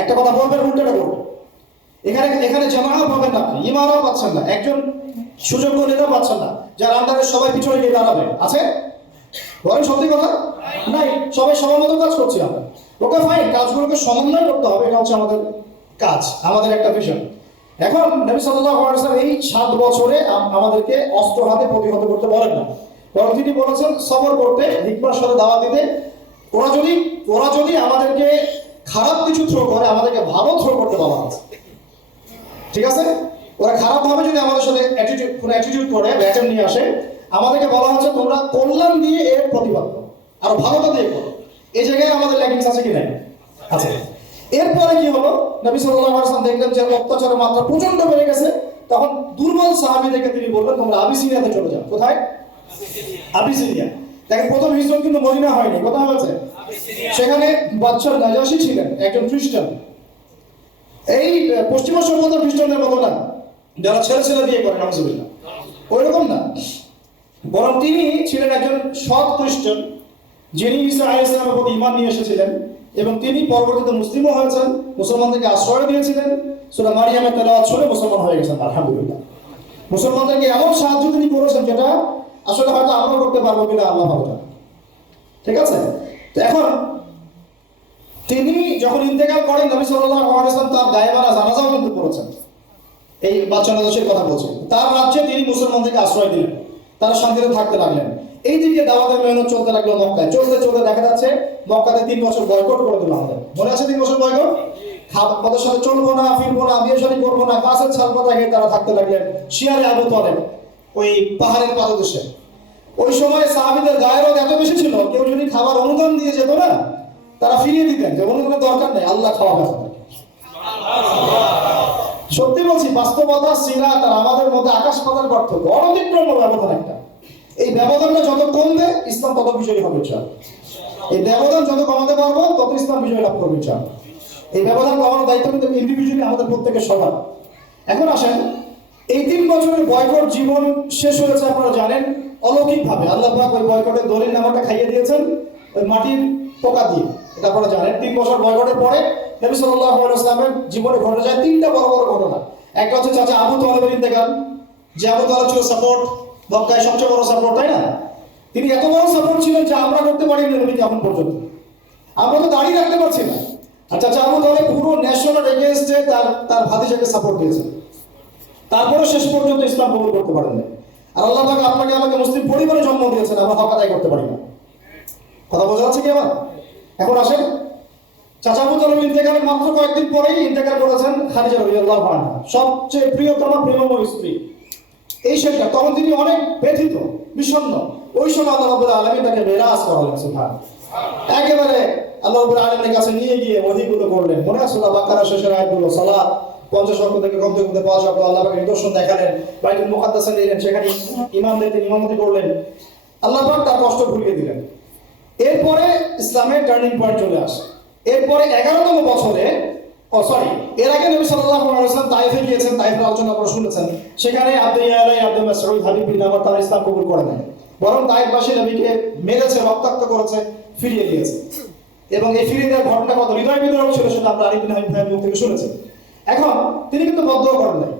একটা কথা বলবেন উল্টোটা করবেন। এখানে জামাআত পাবেন না, ইমামও পাচ্ছেন না, একজন সুযোগ্য নেতা পাচ্ছেন না, যার আন্ডারে সবাই পিছনে গিয়ে দাঁড়াবে। আছে? বলেন সত্যি কথা? নাই, সবাই সবার মতো কাজ করছি আমরা। ওকে ফাইন, কাজগুলোকে সমন্বয় করতে হবে, এটা হচ্ছে আমাদের কাজ, আমাদের একটা ভিশন। এখন নবী সাল্লাল্লাহু আলাইহি ওয়াসাল্লাম এই 7 বছরে আমাদেরকে অস্ত্র হাতে প্রতিহত করতে বলেন না, বরং তিনি বলেছেন সবর করতে, হিকমার সাথে দাওয়াত দিতে। ওরা যদি আমাদেরকে খারাপ কিছু থ্রো করে, আমাদেরকে ভালো থ্রো করতে বলা হচ্ছে। ঠিক আছে? ওরা খারাপ ভাবে যদি আমাদের সাথে অ্যাটিটিউড করে, ব্যাটেন নিয়ে আসে, আমাদেরকে বলা হচ্ছে তোমরা কল্যাণ দিয়ে এর প্রতিবাদ করো, আর ভালোটা দিয়ে করো। এই জায়গায় আমাদের ল্যাকিংস আছে কি নাই? আছে। এরপরে কি হলো, নবী সাল্লাল্লাহু আলাইহি ওয়াসাল্লাম দেখলেন যে অত্যাচারের মাত্রা প্রচন্ড বেড়ে গেছে। তখন দুর্বল সাহাবীদেরকে তিনি বললেন তোমরা আবিসিনিয়াতে চলে যাও। কোথায়? আবিসিনিয়া। দেখেন প্রথম হিজরত কিন্তু মদিনা হয়নি, কোথায় হয়েছে? সেখানে বাদশা নাজাশী ছিলেন, একজন খ্রিস্টান। এই পশ্চিমা সভ্যতা খ্রিস্টানদের মতো না, যারা ছেলে ছেলে বিয়ে করে, নাউজুবিল্লাহ, ওই রকম না। বরং তিনি ছিলেন একজন সৎ খ্রিস্টান, যিনি ঈসা আলাইহিস সালামের প্রতি ঈমান নিয়ে এসেছিলেন, এবং তিনি পরবর্তীতে মুসলিমও হয়েছেন, মুসলমানদেরকে আশ্রয় দিয়েছিলেন। সূরা মারিয়ামের তেলাওয়াত শুনে মুসলমান হয়ে গেছেন, আলহামদুলিল্লাহ। মুসলমানদেরকে এমন সাহায্য তিনি করেছেন যেটা আসলে হয়তো আমরা করতে পারবো কিনা আল্লাহ ভালো জানেন। ঠিক আছে? তো এখন তিনি যখন ইন্তেকাল করেন, নবী সাল্লাল্লাহু আলাইহি ওয়াসাল্লাম তার গায়েবানা জানাজাও কিন্তু করেছেন। এই বাচ্চা নাজাসের কথা বলছেন। তার রাজ্যে তিনি মুসলমানদেরকে আশ্রয় দিলেন, তারা শান্তিতে থাকতে লাগলেন। এইদিকে দাওয়াতের মেহনত চলতে লাগলো মক্কায়। চলতে চলতে দেখা যাচ্ছে মক্কাতে 3 বছর বয়কট করে দিল আমাদের। মনে আছে 3 বছর বয়কট? খাবারের সাথে চলবো না, ফিরবো না, বিয়ে শাদী করবো না, গাছের ছাল পাতা খেয়ে তারা থাকতে লাগলেন শিয়ারে আবু তালেব, ওই পাহাড়ের পাদদেশে। ওই সময় সাহাবীদের গায়ের রোগ এত বেশি ছিল, কেউ যদি খাবার অনুদান দিয়ে যেত না, তারা ফিরিয়ে দিতেন যে অনুদানের দরকার নেই, আল্লাহ খাওয়াবে। সত্যি বলছি, বাস্তবতা সিরাত আর আমাদের মধ্যে আকাশ পাতাল পার্থক্য, অনতিক্রম্য ব্যবধান একটা। এই ব্যবধানটা যত কমবে ইসলাম তত বিজয়ী হবে ইনশাআল্লাহ। এই ব্যবধান যত কমাতে পারবো তত ইসলাম বিজয় লাভ করবে ইনশাআল্লাহ। এই ব্যবধান কমানোর দায়িত্ব কিন্তু ইন্ডিভিজুয়ালি আমাদের প্রত্যেকের সবার। এখন আসেন, এই 3 বছরের বয়কট জীবন শেষ হয়েছে আপনারা জানেন অলৌকিকভাবে। আল্লাহ পাক ওই বয়কটের দলিল নামাটা খাইয়ে দিয়েছেন ওই মাটির পোকা দিয়ে, এটা আপনারা জানেন। 3 বছর বয়কটের পরে নবী সাল্লাল্লাহু আলাইহি ওয়াসাল্লামের জীবনে ঘটে যায় 3টা বড় বড় ঘটনা। একটা হচ্ছে চাচা আবু তালেবের ইন্তেকাল, যে আবু তালেব ছিল সাপোর্ট, মক্কায় সবচেয়ে বড় সাপোর্ট, তাই না? তিনি এত বড় সাপোর্ট ছিলেন যে আমরা করতে পারিনি নবীকে এখন পর্যন্ত, আমরা তো দাঁড়িয়ে রাখতে পারছি না। আর চাচা আবু তালেব পুরো ন্যাশনাল এগেইনস্টে তার ভাতিজাকে সাপোর্ট দিয়েছেন, তারপরে শেষ পর্যন্ত ইসলাম কবুল করতে পারেন না। আর আল্লাহ পাক আপনাকে আমাকে মুসলিম পরিবারে জন্ম দিয়েছেন, আমরা হক আদায় করতে পারি না। কথা বোঝা যাচ্ছে কি আমার? এখন আসেন, চাচা আবু তালেব ইন্তেকালের মাত্র কয়েকদিন পরেই ইন্তেকাল করেছেন খাদিজা রাদিয়াল্লাহু আনহা, সবচেয়ে প্রিয়তমা প্রেমময় স্ত্রী। এই শেষটা তখন তিনি অনেক ব্যথিত, বিষণ্ণ। ওই সময় আল্লাহ রাব্বুল আলামিন তাকে মেরাজ করালেন, সুবহানাল্লাহ। একেবারে আল্লাহ রাব্বুল আলামিনের কাছে নিয়ে গিয়ে ওহীগুলো করলেন। মনে আছে সূরা বাকারা শেষের আয়াতগুলো? সালাত 50 ওয়াক্ত থেকে কমতে কমতে 5 ওয়াক্ত আল্লাহ পাকের নিদর্শন দেখালেন, বাইতুল মুকাদ্দাসে নিলেন, সেখানে ইমামদের তিনি ইমামতি করলেন। আল্লাহ পাক তার কষ্ট ভুলিয়ে দিলেন। এরপরে ইসলামের টার্নিং পয়েন্ট চলে আসে। এরপরে 11তম বছরে, এর আগে নবী সাল্লাল্লাহু আলাইহি ওয়াসাল্লাম তায়েফে গিয়েছেন, তায়েফের আলোচনা আপনারা শুনেছেন। সেখানে আব্দুল মাসউদ, হাবিব বিন আমর তারা ইসলাম কবুল করে নেয়, বরং তায়েফবাসী নবীকে মেরেছে, রক্তাক্ত করেছে, ফিরিয়ে দিয়েছে। এবং এই ফিরিয়ে দেওয়ার ঘটনা কত হৃদয় বিদারক ছিল সেটা আমরা আলী বিন হাবিব ভাইয়ের মুখ থেকে শুনেছেন। এখন তিনি কিন্তু বদদোয়া করেন নাই,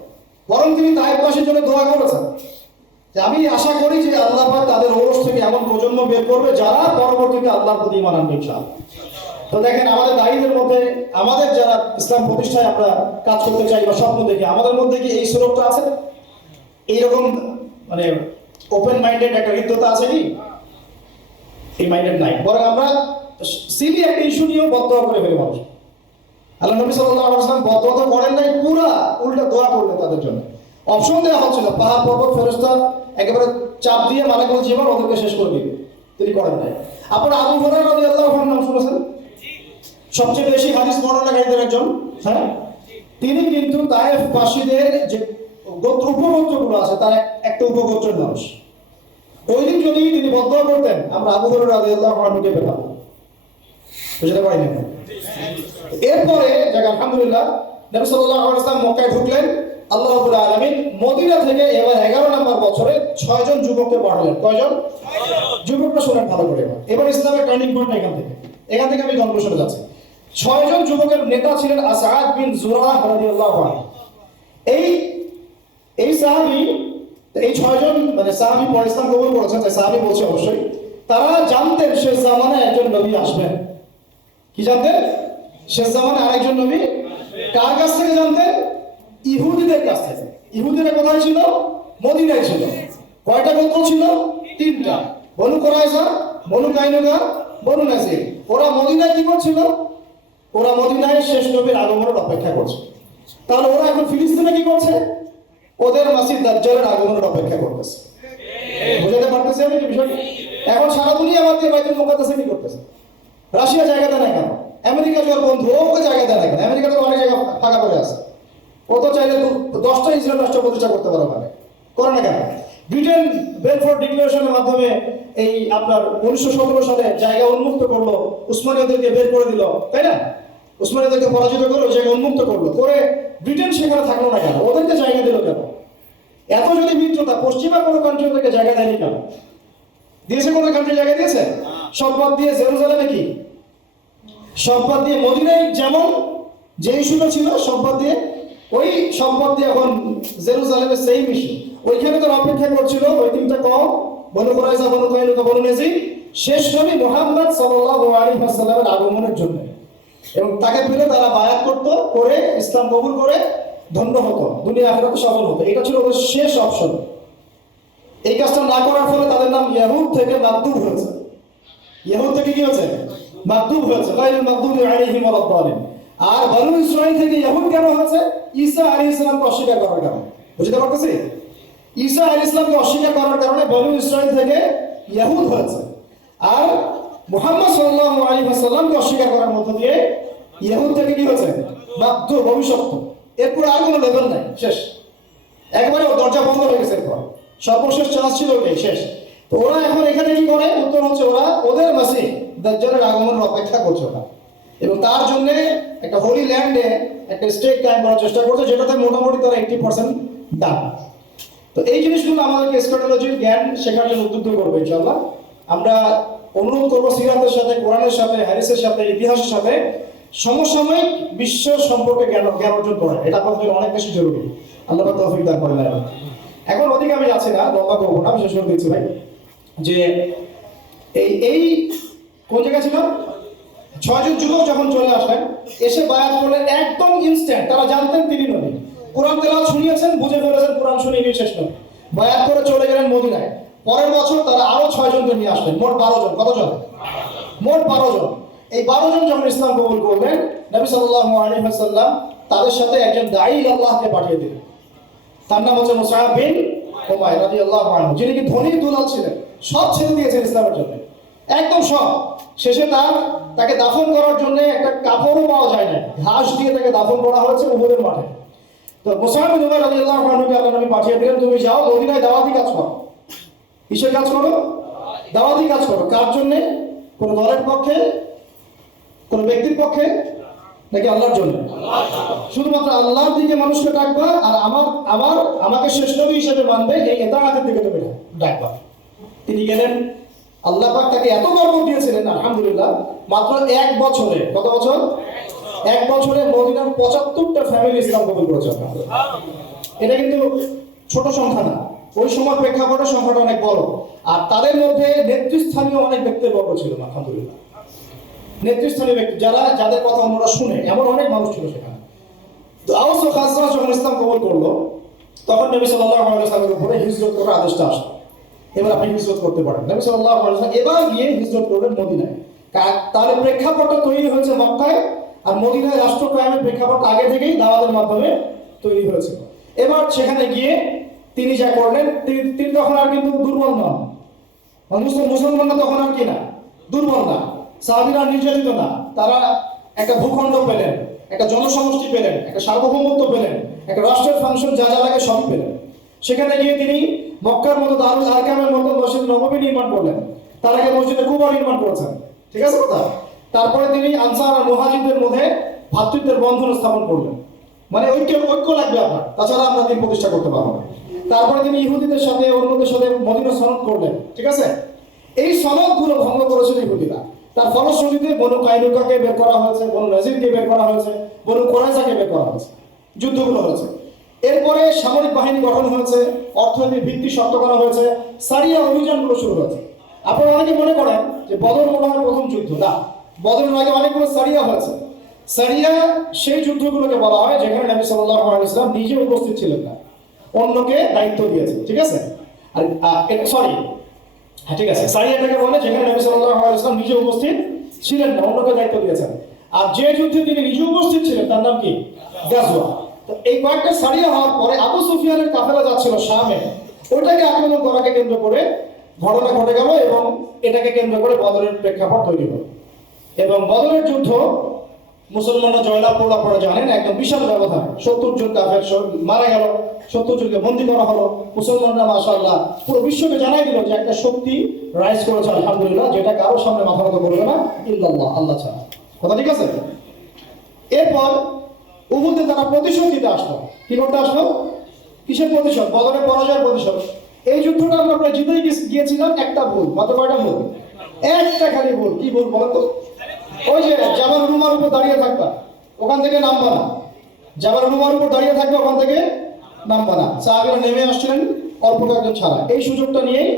বরং তিনি তায়েফবাসীর জন্য দোয়া করেছেন যে আমি আশা করি যে আল্লাহ পাক তাদের ওরস থেকে এমন প্রজন্ম বের করবে যারা পরবর্তীতে আল্লাহর প্রতি ঈমান আনবে ইনশাআল্লাহ। তো দেখেন, আমাদের দায়ীদের মধ্যে, আমাদের যারা ইসলাম প্রতিষ্ঠায় আমরা কাজ করতে চাই বা স্বপ্ন দেখি, আমাদের মধ্যে কি এই সুরক্ষা আছে? এইরকম মানে ওপেন মাইন্ডেড একটা হৃদয়তা আছে কি? এই মাইন্ডেড নাই, বরং আমরা সিলি একটা ইস্যু নিয়েও বদদোয়া করে ফেলি মানুষ। আল্লাহ নবী সাল্লাল্লাহু আলাইহি ওয়াসাল্লাম বদদোয়া তো করেন নাই, পুরা উল্টা দোয়া করলেন তাদের জন্য। অপশন দেওয়া হচ্ছিল, পাহাড় পর্বত ফেরেশতা একেবারে চাপ দিয়ে মালাকুল জীবন ওদেরকে শেষ করে দিবে, তিনি করেন নাই। আপনারা আবু হুরায়রা রাদিয়াল্লাহু আনহু নাম শুনেছেন? সবচেয়ে বেশি হাদিস বর্ণনাকারীদের একজন, হ্যাঁ? তিনি কিন্তু তায়েফবাসীদের যে গোত্র উপগোত্রগুলো আছে তার একটা উপগোত্রের মানুষ। ওই দিন যদি তিনি বদদোয়া করতেন, আমরা আবু হুরায়রা রাদিয়াল্লাহু আনহুকে পেতাম, বুঝতে পারিনি। এরপরে আলহামদুলিল্লাহ নবী সাল্লাল্লাহু আলাইহি ওয়াসাল্লাম মক্কায় ঢুকলেন। আল্লাহ রাব্বুল আলামিন মদিনা থেকে এবার 11 নম্বর বছরে 6 জন যুবককে পাঠালেন। কয়জন? যুবকরা শুনেন ভালো করে। এবার ইসলামের টার্নিং পয়েন্ট এখান থেকে আমি কনক্লুশনে যাচ্ছি। 6 জন যুবকের নেতা ছিলেন আসাদ বিন জুরাহ রাদিয়াল্লাহু আনহু। এই সাহাবী, এই 6 জন মানে সাহাবী পরে ইসলাম কবুল করেছেন, তাই সাহাবী বলছে অবশ্যই। তারা জানতেন শেষ জামানায় একজন নবী আসবেন। কি জানতেন? শেষ জামানায় আরেকজন নবী। কার কাছ থেকে জানতেন? ইহুদিদের কাছ থেকে। ইহুদিরা কোথায় ছিল? মদিনায় ছিল। কয়টা গোত্র ছিল? 3টা, বনু কুরাইজা, বনু কাইনুকা, বনু নাজির। ওরা মদিনায় কি করছিল? ওরা মদিনায় শেষ নবীর আগমনের অপেক্ষা করছে। তাহলে ওরা এখন ফিলিস্তিনে কি করছে? ওদের মাসিহ দাজ্জালের আগমনের অপেক্ষা করতেছে। বুঝাতে পারতেছি আমি বিষয়টা? এখন সারা দুনিয়া বাদ দিয়ে বাইতুল মুকাদ্দাসে কি করতেছে? রাশিয়া জায়গা দেয় না কেন? আমেরিকা যার বন্ধু, ওকে জায়গা দেয় না কেন? আমেরিকাতে অনেক জায়গা ফাঁকা পড়ে আছে, ও তো চাইলে 10টা ইসরায়েল রাষ্ট্র প্রতিষ্ঠা করতে পারে, মানে করে না কেন? ব্রিটেন বেলফোর্ড ডিক্লারেশনের মাধ্যমে এই আপনার 1917 সালে জায়গা উন্মুক্ত করলো, উসমানীয়দেরকে বের করে দিল, তাই না? উসমানীদেরকে পরাজিত করে ওই জায়গায় উন্মুক্ত করলো, করে ব্রিটেন সেখানে থাকলো না কেন, ওদেরকে জায়গা দিল কেন? এত যদি মিত্রতা, পশ্চিমা কোনো কান্ট্রি ওদেরকে জায়গা দেয়নি কেন? দিয়েছে কোনো কান্ট্রি জায়গা দিয়েছে? সম্পদ দিয়ে জেরুজালেমে কি, সম্পদ দিয়ে মদিনায় যেমন যে ইস্যুটা ছিল সম্পদ দিয়ে, ওই সম্পদ দিয়ে এখন জেরুজালেমের সেম ইস্যু। ওইখানে তো অপেক্ষা করছিল ওই তিনটা কম, বনু কুরাইজা, বনু কাইনুকা, বনু নেজির, শেষ নবী মুহাম্মদ সাল্লাল্লাহু আলাইহি ওয়াসাল্লামের আগমনের জন্য। এবং তাকে পেলে তারা বায়াত করতো, করে ইসলাম কবুল করে ধন্য হতো, দুনিয়া আখিরাতে সফল হতো। এটা ছিল ওদের শেষ অপশন। এই কাজটা না করার ফলে তাদের নাম ইয়াহুদ থেকে মাকদুব হয়েছে। ইয়াহুদ থেকে কি হয়েছে? মাকদুব হয়েছে, গায়রুল মাকদুবি আলাইহিম ওয়ালাদ-দালিন। আর বনু ইসরাইল থেকে ইয়াহুদ কেন হয়েছে? ঈসা আলাইহিস সালামকে অস্বীকার করার কারণে। বুঝতে পারতেছি? ঈসা আলাইহিস সালামকে অস্বীকার করার কারণে বনু ইসরাইল থেকে ইয়াহুদ হয়েছে। আর মুহাম্মদ সাল্লাল্লাহু আলাইহি ওয়াসাল্লামকে অস্বীকার করার মধ্য দিয়ে ইয়াহুদ থেকে কি হয়েছে? মাকদুব, অভিশপ্ত। এরপর আর কোনো লেভেল নাই, শেষ। একবারে দরজা বন্ধ হয়ে গেছে। এরপর সর্বশেষ চান্স ছিল ওটাই, শেষ। তো ওরা এখন এখানে কি করে? উত্তর হচ্ছে ওরা ওদের মাসিহ দাজ্জালের আগমনের অপেক্ষা করছে ওরা, এবং তার জন্য একটা হোলি ল্যান্ডে একটা স্টেট কায়েম করার চেষ্টা করছে, যেটাতে মোটামুটি তারা 80% ডান। তো এই জিনিসগুলো আমাদেরকে এসকেটোলজির জ্ঞান শেখার জন্য উদ্বুদ্ধ করবে ইনশাআল্লাহ। আমরা অনুরোধ করবো সিরাতের সাথে, কোরআনের সাথে, হাদিসের সাথে, ইতিহাসের সাথে সমসাময়িক বিশ্ব সম্পর্কে জ্ঞান অর্জন করা, এটা আমাদের জন্য অনেক বেশি জরুরি। আল্লাহ পাক তৌফিক দান করেন। এখন ওদিকে আমি যাচ্ছি না, লম্বা করবো না, বিশেষ করে দিচ্ছি ভাই যে এই কোন জায়গায় ছিল? 6 জন যুবক যখন চলে আসলেন, এসে বায়াত করলেন, একদম ইনস্ট্যান্ট তারা জানতেন তিনি নবী। কোরআন তেলাওয়াত শুনিয়েছেন, বুঝে ফেলেছেন কোরআন শুনে ইনি শেষ নবী। বায়াত করে চলে গেলেন মদিনায়। পরের বছর তারা আরো 6 জনকে নিয়ে আসলেন, মোট 12 জন। কতজন? মোট 12 জন। এই 12 জন যখন ইসলাম কবুল করলেন, নবী সাল্লাল্লাহু আলাইহি ওয়াসাল্লাম তাদের সাথে একজন দাঈ আল্লাহকে পাঠিয়ে দিলেন। তার নাম হচ্ছে মুসআব বিন উমাইর রাদিয়াল্লাহু আনহু, যিনি কি ধনী দুলাল ছিলেন, সব ছেড়ে দিয়েছেন ইসলামের জন্য, একদম সব। শেষে তাকে দাফন করার জন্য একটা কাপড়ও পাওয়া যায় না, ঘাস দিয়ে তাকে দাফন করা হয়েছে উহুদের মাঠে। তো মুসআব বিন উমাইর রাদিয়াল্লাহু আনহুকে আল্লাহ নবী পাঠিয়ে দিলেন, তুমি যাও মদিনায় দাওয়াতি কাজ করো। কিসের কাজ করো? দাওয়াতি কাজ করো। কার জন্য? কোন দলের পক্ষে, কোন ব্যক্তির পক্ষে, নাকি আল্লাহর জন্য? শুধুমাত্র আল্লাহর দিকে মানুষকে ডাকবা, আর আমাকে শেষ নবী হিসেবে মানবে, এই ইতাআতের দিকে তুমি ডাকবা। তিনি গেলেন, আল্লাহ পাক তাকে এত বরকত দিয়েছিলেন আলহামদুলিল্লাহ, মাত্র 1 বছরে, কত বছর? 1 বছরে মদিনার 75টা ফ্যামিলি ইসলাম কবুল করেছে। এটা কিন্তু ছোট সংখ্যা না, ওই সময় প্রেক্ষাপটে সংখ্যাটা অনেক বড়। আর তাদের মধ্যে নেতৃস্থানীয় অনেক ব্যক্তিবর্গ ছিল আলহামদুলিল্লাহ। নেতৃস্থানীয় ব্যক্তি যাদের কথা অন্যরা শুনে, এমন অনেক মানুষ ছিল সেখানে। তো আওস ও খাজরাজ যখন ইসলাম কবুল করলো, তখন নবী সাল্লাল্লাহু আলাইহি ওয়াসাল্লামের উপরে হিজরত করার আদেশটা আসলো। এবার আপনি হিজরত করতে পারেন। নবী সাল্লাল্লাহু আলাইহি ওয়াসাল্লাম এবার গিয়ে হিজরত করলেন মদিনায়। তাহলে প্রেক্ষাপটটা তৈরি হয়েছে মক্কায়, আর মদিনায় রাষ্ট্র কায়েমের প্রেক্ষাপট আগে থেকেই দাওয়াতের মাধ্যমে তৈরি হয়েছে। এবার সেখানে গিয়ে তিনি যা করলেন, তিনি তখন আর কিন্তু দুর্বল নন, মুসলমানরা তখন আর কি না, দুর্বল না, সাহাবীরা নির্যাতিত না। তারা একটা ভূখণ্ড পেলেন, একটা জনসমষ্টি পেলেন, একটা সার্বভৌমত্ব পেলেন, একটা রাষ্ট্রের ফাংশন যা যা লাগে সবই পেলেন। সেখানে গিয়ে তিনি মক্কার মতো দারুল আরকামের মতো মসজিদ নববী নির্মাণ করলেন। তার আগে মসজিদে কুবা নির্মাণ করেছেন, ঠিক আছে কথা। তারপরে তিনি আনসার আর মুহাজিরদের মধ্যে ভ্রাতৃত্বের বন্ধন স্থাপন করলেন। মানে ঐক্য লাগবে আপনার, তাছাড়া আমরা দিন প্রতিষ্ঠা করতে পারবো না। তারপরে তিনি ইহুদিদের সাথে, অন্যদের সাথে মদিনা সনদ করলেন, ঠিক আছে। এই সনদগুলো ভঙ্গ করেছিল ইহুদিরা। তার ফলশ্রুতিতে বনু কাইনুকাকে বের করা হয়েছে, বনু নাজিরকে বের করা হয়েছে, বনু কুরাইজাকে বের করা হয়েছে, যুদ্ধগুলো হয়েছে। এরপরে সামরিক বাহিনী গঠন হয়েছে, অর্থনৈতিক ভিত্তি শক্ত করা হয়েছে, সারিয়া অভিযানগুলো শুরু হয়েছে। আপনারা অনেকে মনে করেন যে বদর মনে হয় প্রথম যুদ্ধ, না, বদরের আগে অনেকগুলো সারিয়া হয়েছে। সারিয়া সেই যুদ্ধগুলোকে বলা হয় যেখানে নবী সাল্লাল্লাহু আলাইহি ওয়াসাল্লাম নিজে উপস্থিত ছিলেন না, অন্যকে দায়িত্ব দিয়েছে, ঠিক আছে। আর হ্যাঁ ঠিক আছে, সারিয়াটাকে বলে যেখানে নবী সাল্লাল্লাহু আলাইহি ওয়াসাল্লাম নিজে উপস্থিত ছিলেন না, অন্যকে দায়িত্ব দিয়েছেন। আর যে যুদ্ধে তিনি নিজে উপস্থিত ছিলেন তার নাম কি? গাজওয়া। তো এই কয়েকটা সারিয়া হওয়ার পরে আবু সুফিয়ানের কাফেলা যাচ্ছিল শামে, ওটাকে আক্রমণ করাকে কেন্দ্র করে ঘটনা ঘটে গেল, এবং এটাকে কেন্দ্র করে বদরের প্রেক্ষাপট তৈরি হল। এবং বদরের যুদ্ধ মুসলমানরা জয়লাভ করলার পরে জানেন একদম বিশাল ব্যবধান, 70 জন কাফের মারা গেল, 70 জনকে বন্দী করা হলো। মুসলমানরা মাশাআল্লাহ পুরো বিশ্বকে জানাই দিল যে একটা শক্তি রাইজ করেছে আলহামদুলিল্লাহ, যেটা কারোর সামনে মাথা নত করবে না ইল্লাল্লাহ, আল্লাহ ছাড়া। কথা ঠিক আছে? এরপর উহুদে তারা প্রতিশোধ দিতে আসলো। কি করতে আসলো? কিসের প্রতিশোধ? বদরের পরাজয়ের প্রতিশোধ। এই যুদ্ধটা আমরা প্রায় জিতেই গিয়েছিলাম, একটা ভুল। মাত্র কয়টা ভুল? একটা খালি ভুল। কি ভুল বলো তো? ওই যে জাবাল রুমার উপর দাঁড়িয়ে থাকবা, ওখান থেকে নামবা না। জাবাল রুমার উপর দাঁড়িয়ে থাকবে, ওখান থেকে নামবা না। সাহাবীরা নেমে আসছিলেন অল্প কয়েকজন ছাড়া। এই সুযোগটা নিয়েই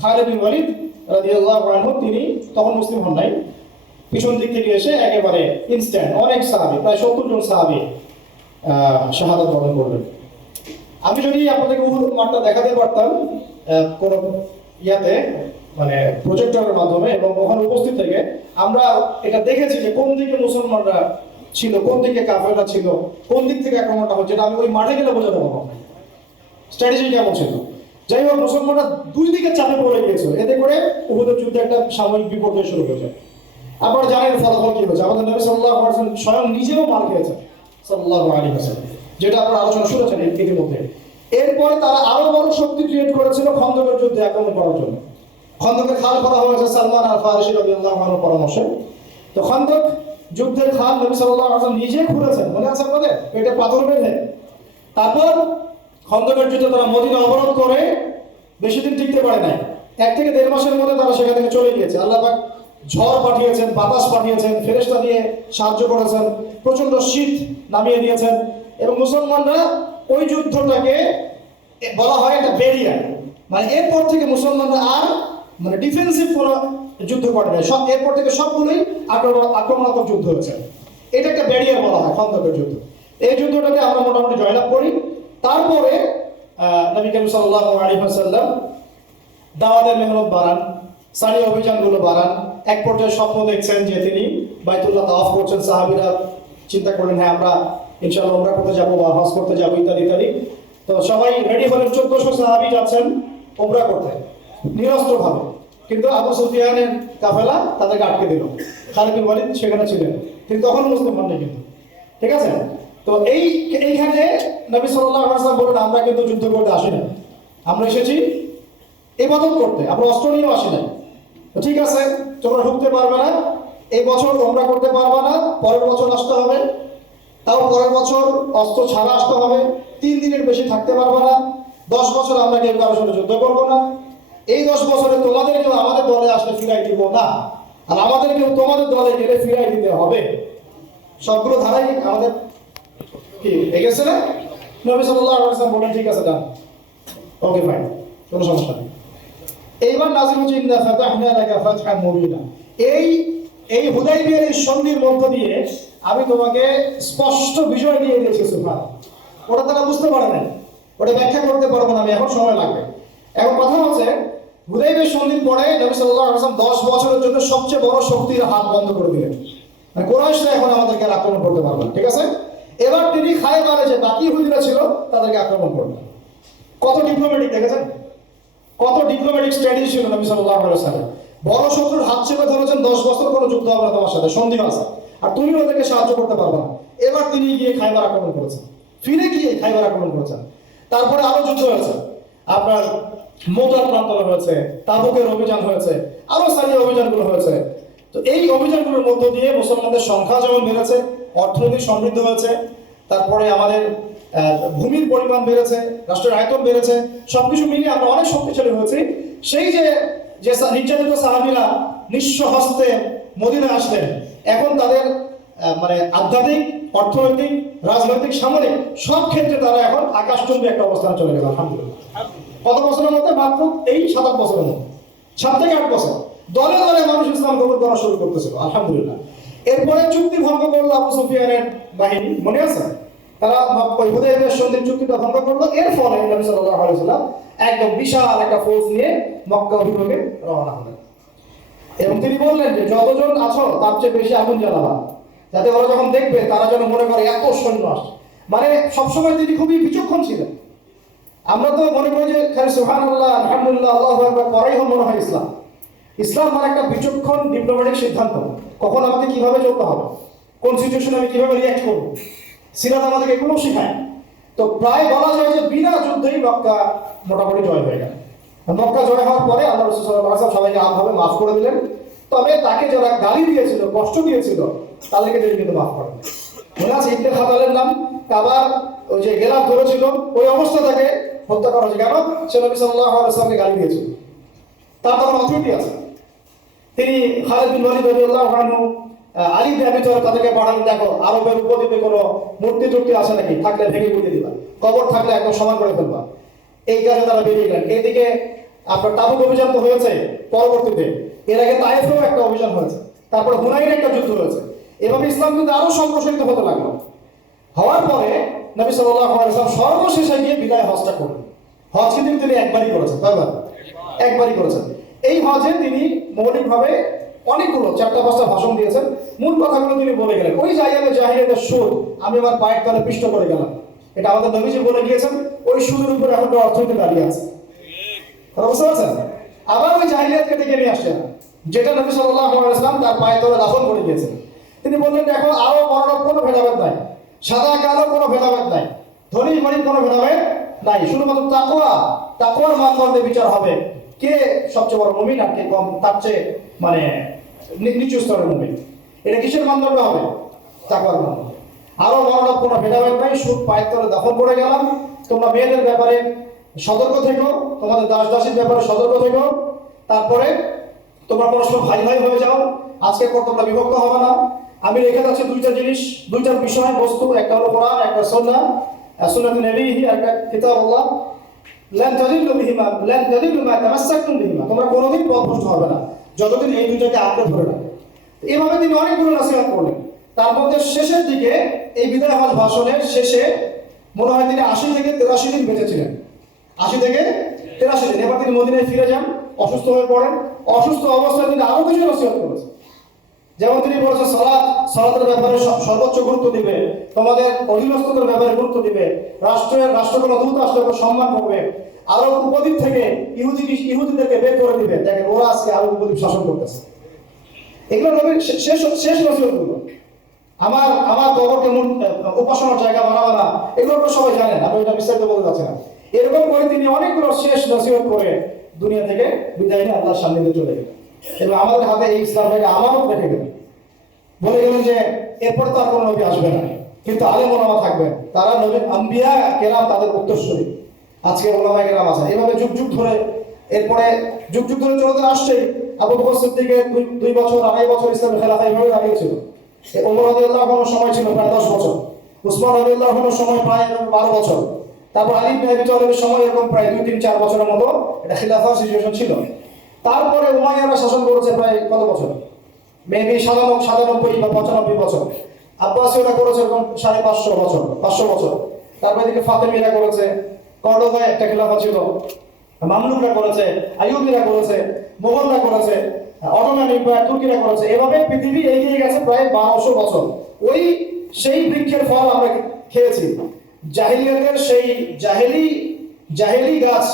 খালিদ বিন ওয়ালিদ রাদিয়াল্লাহু আনহু, তিনি তখন মুসলিম হন নাই, পিছন দিক থেকে এসে একেবারে ইনস্ট্যান্ট অনেক সাহাবী, প্রায় 70 জন সাহাবী শাহাদাত বরণ করলেন। আমি যদি আপনাদেরকে উহুদ মাঠটা দেখাতে পারতাম কোন ইয়াতে, মানে প্রজেক্টরের মাধ্যমে, এবং ওখানে উপস্থিত থেকে আমরা এটা দেখেছি যে কোন দিকে মুসলমানরা ছিল, কোন দিকে কাফেররা ছিল, কোন দিক থেকে আক্রমণটা হচ্ছে, এটা আমি ওই মাঠে গেলে বোঝাতে পারবো না স্ট্র্যাটেজি কেমন ছিল। যাই হোক, মুসলমানরা দুই দিকে চাপে পড়ে গিয়েছিল, এতে করে উহুদের যুদ্ধে একটা সাময়িক বিপর্যয় শুরু হয়েছে। আপনারা জানেন ফলাফল কি হয়েছে। আমাদের নবী সাল্লাল্লাহু আলাইহি ওয়াসাল্লাম স্বয়ং নিজেও মার খেয়েছেন সাল্লাল্লাহু আলাইহি ওয়াসাল্লাম, যেটা আপনারা আলোচনা শুনেছেন ইতিমধ্যে। এরপরে তারা আরো বড় শক্তি ক্রিয়েট করেছিল খন্দকের যুদ্ধে আক্রমণ করার জন্য। খন্দকের খাল করা হয়েছে সালমান আল ফারিসি রাদিয়াল্লাহু আনহুর পরামর্শে। তো খন্দক যুদ্ধের খাল নবী সাল্লাল্লাহু আলাইহি ওয়াসাল্লাম নিজে খুঁড়েছেন, মনে আছে আপনাদের? পেটে পাথর বেঁধে। তারপর খন্দকের যুদ্ধে তারা মদিনা অবরোধ করে বেশি দিন টিকতে পারে নাই। 1 থেকে 1.5 মাসের মধ্যে তারা সেখান থেকে চলে গিয়েছে। আল্লাহ পাক ঝড় পাঠিয়েছেন, বাতাস পাঠিয়েছেন, ফেরেশতা দিয়ে সাহায্য করেছেন, প্রচন্ড শীত নামিয়ে দিয়েছেন, এবং মুসলমানরা ওই যুদ্ধটাকে বলা হয় একটা ব্যারিয়ার। মানে এরপর থেকে মুসলমানরা আর মানে ডিফেন্সিভ কোনো যুদ্ধ করে নাই, সব এরপর থেকে সবগুলোই আক্রমণাত্মক যুদ্ধ হয়েছে। এটা একটা ব্যারিয়ার বলা হয় খন্দকের যুদ্ধ। এই যুদ্ধটাকে আমরা মোটামুটি জয়লাভ করি। তারপরে নবী করিম সাল্লাল্লাহু আলাইহি ওয়াসাল্লাম দাওয়াতের মেহনত বাড়ান, সারি অভিযানগুলো বাড়ান। এক পর্যায়ে স্বপ্ন দেখছেন যে তিনি বাইতুল্লাহ তাওয়াফ করছেন। সাহাবীরা চিন্তা করলেন, হ্যাঁ আমরা ইনশাআল্লাহ উমরা করতে যাবো বা হজ করতে যাবো, ইত্যাদি ইত্যাদি। তো সবাই রেডি হলেন, 1400 সাহাবী যাচ্ছেন উমরা করতে নিরস্ত্রভাবে। কিন্তু আবু সুফিয়ানের কাফেলা তাদেরকে আটকে দিল। খালিদ বিন ওয়ালিদ সেখানে ছিলেন, তিনি তখন মুসলিম হননি কিন্তু, ঠিক আছে? তো এইখানে নবী সাল্লাল্লাহু আলাইহি ওয়াসাল্লাম বলেন, আমরা কিন্তু যুদ্ধ করতে আসি না, আমরা এসেছি ইবাদত করতে, আমরা অস্ত্র নিয়েও আসি না। তো ঠিক আছে, তোমরা ঢুকতে পারবে না, এই বছর উমরা করতে পারবে না, পরের বছর আসতে হবে, তাও পরের বছর অস্ত্র ছাড়া আসতে হবে, 3 দিনের বেশি থাকতে পারবে না, 10 বছর আমরা কেউ কারোর সাথে যুদ্ধ করবো না, এই 10 বছরে তোমাদেরকেও আমাদের দলে আসলে ফিরাই দিব না, আর আমাদেরকেও তোমাদের দলে গেলে ফিরাই দিতে হবে। সবগুলো ধারাই আমাদের কি এগেছে না? নবী সাল্লাল্লাহু আলাইহি ওয়াসাল্লাম বলেন, ঠিক আছে, ডান, ওকে ফাইন, কোনো সমস্যা নেই। এইবার নাযিল হচ্ছে ইন্না ফাতাহনা লাকা ফাতহান মুবিনা। এই হুদাইবিয়ার এই সন্ধির মধ্য দিয়ে আমি তোমাকে স্পষ্ট বিজয় দিয়ে দিয়েছি। সুবহানাল্লাহ। ওটা তারা বুঝতে পারে না, ওটা ব্যাখ্যা করতে পারবো না আমি, এখন সময় লাগবে। এখন কথা হচ্ছে, হুদাইবিয়ার সন্ধির পরে নবী সাল্লাল্লাহু আলাইহি ওয়াসাল্লাম 10 বছরের জন্য সবচেয়ে বড় শক্তির হাত বন্ধ করে দিলেন। মানে কুরাইশরা এখন আমাদেরকে আর আক্রমণ করতে পারবে না, ঠিক আছে? এবার তিনি খায়বারে যে বাকি ইহুদিরা ছিল তাদেরকে আক্রমণ করবেন। কত ডিপ্লোম্যাটিক দেখেছেন, কত ডিপ্লোম্যাটিক স্ট্র্যাটেজি ছিল নবী সাল্লাল্লাহু আলাইহি ওয়াসাল্লাম। বড় শত্রুর হাত চেপে ধরেছেন, 10 বছর কোনো যুদ্ধ হবে না তোমার সাথে, সন্ধি আছে, আর তুমি ওদেরকে সাহায্য করতে পারবে না। এবার তিনি গিয়ে খায়বার আক্রমণ করেছেন, ফিরে গিয়ে খায়বার আক্রমণ করেছেন। তারপরে আরো যুদ্ধ হয়েছে, আপনার মোতার প্রান্তরে হয়েছে, তাবুকের অভিযান হয়েছে, আরো সারিয়া অভিযানগুলো হয়েছে। তো এই অভিযানগুলোর মধ্য দিয়ে মুসলমানদের সংখ্যা যেমন বেড়েছে, অর্থনৈতিক সমৃদ্ধ হয়েছে, তারপরে আমাদের ভূমির পরিমাণ বেড়েছে, রাষ্ট্রের আয়তন বেড়েছে, সবকিছু মিলিয়ে আমরা অনেক শক্তিশালী হয়েছি। সেই যে নির্যাতিত সাহাবীরা নিঃস্ব হস্তে মদিনা আসলেন, এখন তাদের মানে আধ্যাত্মিক, অর্থনৈতিক, রাজনৈতিক, সামরিক সব ক্ষেত্রে তারা এখন আকাশচুম্বী একটা অবস্থানে চলে গেল। আলহামদুলিল্লাহ। কত বছরের মধ্যে? মাত্র এই 7-8 বছরের মধ্যে, 7 থেকে 8 বছর দলে দলে মানুষ ইসলাম গ্রহণ করা শুরু করতেছিল। আলহামদুলিল্লাহ। এরপরে চুক্তি ভঙ্গ করলো আবু সুফিয়ানের বাহিনী, মনে আছে? তারা ওই হুদাইবিয়ার সন্ধির চুক্তিটা ভঙ্গ করলো। এর ফলে নবী সাল্লাল্লাহু আলাইহি ওয়াসাল্লাম একদম বিশাল একটা ফোর্স নিয়ে মক্কা অভিমুখে রওনা হলেন, এবং তিনি বললেন যে যতজন আছো তার চেয়ে বেশি আগুন জ্বালাবা, যাতে ওরা যখন দেখবে তারা যেন মনে করে এত সৈন্য আসছে। মানে সবসময় তিনি খুবই বিচক্ষণ ছিলেন। আমরা তো মনে করি যে খালি সুবহানাল্লাহ, আলহামদুলিল্লাহ, আল্লাহু আকবার পরেই মনে হয় ইসলাম। ইসলাম মানে একটা বিচক্ষণ ডিপ্লোম্যাটিক সিদ্ধান্ত, কখন আমাকে কিভাবে চলতে হবে, কোন সিচুয়েশনে আমি কিভাবে রিঅ্যাক্ট করবো। সিরাত আমাদেরকে এগুলো শেখায়। তো প্রায় বলা যায় যে বিনা যুদ্ধেই মক্কা মোটামুটি জয় হয়ে গেল। মক্কা জয় হওয়ার পরে আল্লাহ রাসূল সাল্লাল্লাহু আলাইহি ওয়াসাল্লাম সবাইকে আমভাবে মাফ করে দিলেন। তবে তাকে যারা গালি দিয়েছিল, কষ্ট দিয়েছিল, তাদেরকে তিনি কিন্তু মাফ করেন। মনে আছে ইবনে খাতালের নাম, কাবার ওই যে গেলাফ ধরেছিল, ওই অবস্থা থেকে হত্যা করা হয়েছে। কেন? সে নবী সাল্লাল্লাহু আলাইহি ওয়াসাল্লামকে গালি দিয়েছিল। তার তখন অথরিটি আছে। তিনি খালিদ বিন ওয়ালিদ রাদিয়াল্লাহু আনহু আলী ইবনে আবি তালেব তাদেরকে পাঠালেন, দেখো আরবের উপদ্বীপে কোনো মূর্তি টুর্তি আছে নাকি, থাকলে ভেঙে গুঁড়িয়ে দিবা, কবর থাকলে একদম সমান করে ফেলবা। এই কাজে তারা বেরিয়ে গেলেন। এইদিকে আপনার তাবুক অভিযান তো হয়েছে পরবর্তীতে, এর আগে তায়েফেও একটা অভিযান হয়েছে, তারপর হুনাইনের একটা যুদ্ধ হয়েছে। এভাবে ইসলাম কিন্তু আরো সম্প্রসারিত হতে লাগলো। হওয়ার পরে নবী সাল্লাল্লাহু আলাইহি ওয়াসাল্লাম সর্বশেষে গিয়ে বিদায় হজটা করলেন। হজ কিন্তু তিনি একবারই করেছেন, কয়বার? একবারই করেছেন। এই হজে তিনি মৌলিকভাবে অনেকগুলো 4-5টা ভাষণ দিয়েছেন। মূল কথাগুলো তিনি বলে গেলেন। ওই জায়গাতে জাহিলিয়াতের সুদ, আমি আমার পায়ের তলে পিষ্ট করে গেলাম, এটা আমাদের নবীজি বলে গিয়েছেন। ওই সুদের উপর এখন অর্থনীতি দাঁড়িয়ে আছে, কথা বুঝতে পারছেন? আবার ওই জাহিলিয়াতকে ডেকে নিয়ে আসছেন, যেটা নবী সাল্লাল্লাহু আলাইহি ওয়াসাল্লাম তার পায়ের তলে দাফন করে গিয়েছেন। তিনি বললেন, দেখো আরো বড় কোনো ভেদাভেদ নাই, সাদা কালো কোনো ভেদাভেদ নাই, ধনী গরিব কোনো ভেদাভেদ নাই, শুধুমাত্র তাকওয়ার মানদণ্ডে বিচার হবে। কে সবচেয়ে বড় মুমিন আর কে কম, তার চেয়ে মানে নিচু স্তরের মুমিন। এটা কিসের মানদণ্ড হবে? তাকওয়ার মানদণ্ড। আরো বড় কোনো ভেদাভেদ নাই, সুদ পায়ের তলে দাফন করে গেলাম। তোমরা মেয়েদের ব্যাপারে সতর্ক থেকো, তোমাদের দাস দাসীর ব্যাপারে সতর্ক থেকো। তারপরে তোমরা পরস্পর ভাই ভাই হয়ে যাও, আজকে পর তোমরা বিভক্ত হবে না। আমি রেখে যাচ্ছি দুইটা জিনিস, দুইটা বিষয় বস্তু, একটা হলো কোরআন, একটা সুন্নাহ, সুন্নাত নবীহি, একটা কিতাবুল্লাহ। লান তাদিল্লু বিহিমা, লান তাদিল্লু মা তামাসসাকতুম বিহিমা, তোমরা কোনোদিন পথভ্রষ্ট হবে না যতদিন এই দুইটাকে আঁকড়ে ধরে রাখবে। এইভাবে তিনি অনেকগুলো নসিহত করলেন। তার মধ্যে শেষের দিকে, এই বিদায় হজ ভাষণের শেষে মনে হয় তিনি 80 থেকে 83 দিন বেঁচেছিলেন। 80 থেকে 83 দিন। এবার তিনি মদিনায় ফিরে যান, অসুস্থ হয়ে পড়েন। অসুস্থ অবস্থায় তিনি আরো কিছু নসিহত করেছেন। যেমন তিনি বলেছেন, সালাতের ব্যাপারে সর্বোচ্চ গুরুত্ব দিবে, তোমাদের অধীনস্থদের ব্যাপারে গুরুত্ব দিবে, রাষ্ট্র কোনো দূত আসলে সম্মান করবে, আরব উপদ্বীপ থেকে ইহুদিদেরকে বের করে দিবে। দেখেন ওরা আজকে আরব উপদ্বীপ শাসন করতেছে। এগুলো নবীর শেষ নসিহতগুলো। আমার কবরকে উপাসনার জায়গা বানাবো না, এগুলো তো সবাই জানেন, আমি এটা বিস্তারিত বলতে যাচ্ছি না। এরকম করে তিনি অনেকগুলো শেষ নসিহত করে দুনিয়া থেকে বিদায় নিয়ে আল্লাহর সামনে চলে গেলেন। এবং আমাদের হাতে এই ইসলামটাকে আমানত রেখে গেলেন। বলে গেলেন যে এরপর তো আর কোনো নবী আসবে না, কিন্তু আলেম ওলামা থাকবেন, তারা নবীর আম্বিয়া কেরাম, তাদের উত্তরসূরি। আজকে ওলামা কেরাম আছে। এভাবে যুগ যুগ ধরে, এরপরে যুগ যুগ ধরে চলতে আসছে। আবু বকর সিদ্দিকের 2 বছর 2.5 বছর ইসলামের খেলাফা এইভাবে দাঁড়িয়েছিল। ওমর রাদিয়াল্লাহু আনহুর সময় ছিল প্রায় 10 বছর, উসমান রাদিয়াল্লাহু আনহুর সময় প্রায় 12 বছর, তারপর আলী ইবনে আবি তালেবের সময় এরকম প্রায় 2-3-4 বছরের মতো এটা খেলাফা সিচুয়েশন ছিল। তারপরে উমাইয়ারা শাসন করেছে প্রায় কত বছর? মেবি 97 বা 95 বছর। আব্বাসীয়রা করেছে এরকম 550 বছর, 500 বছর। তারপরে এদিকে ফাতেমিরা করেছে, কর্ডোবায় একটা খেলাফা ছিল, মামলুকরা করেছে, আইয়ুবীরা করেছে, মোগলরা করেছে, অটোমান এম্পায়ার তুর্কিরা করেছে। এভাবে পৃথিবী এগিয়ে গেছে প্রায় 1200 বছর। সেই বৃক্ষের ফল আমরা খেয়েছি। জাহিলিয়াতের সেই জাহেলি গাছ,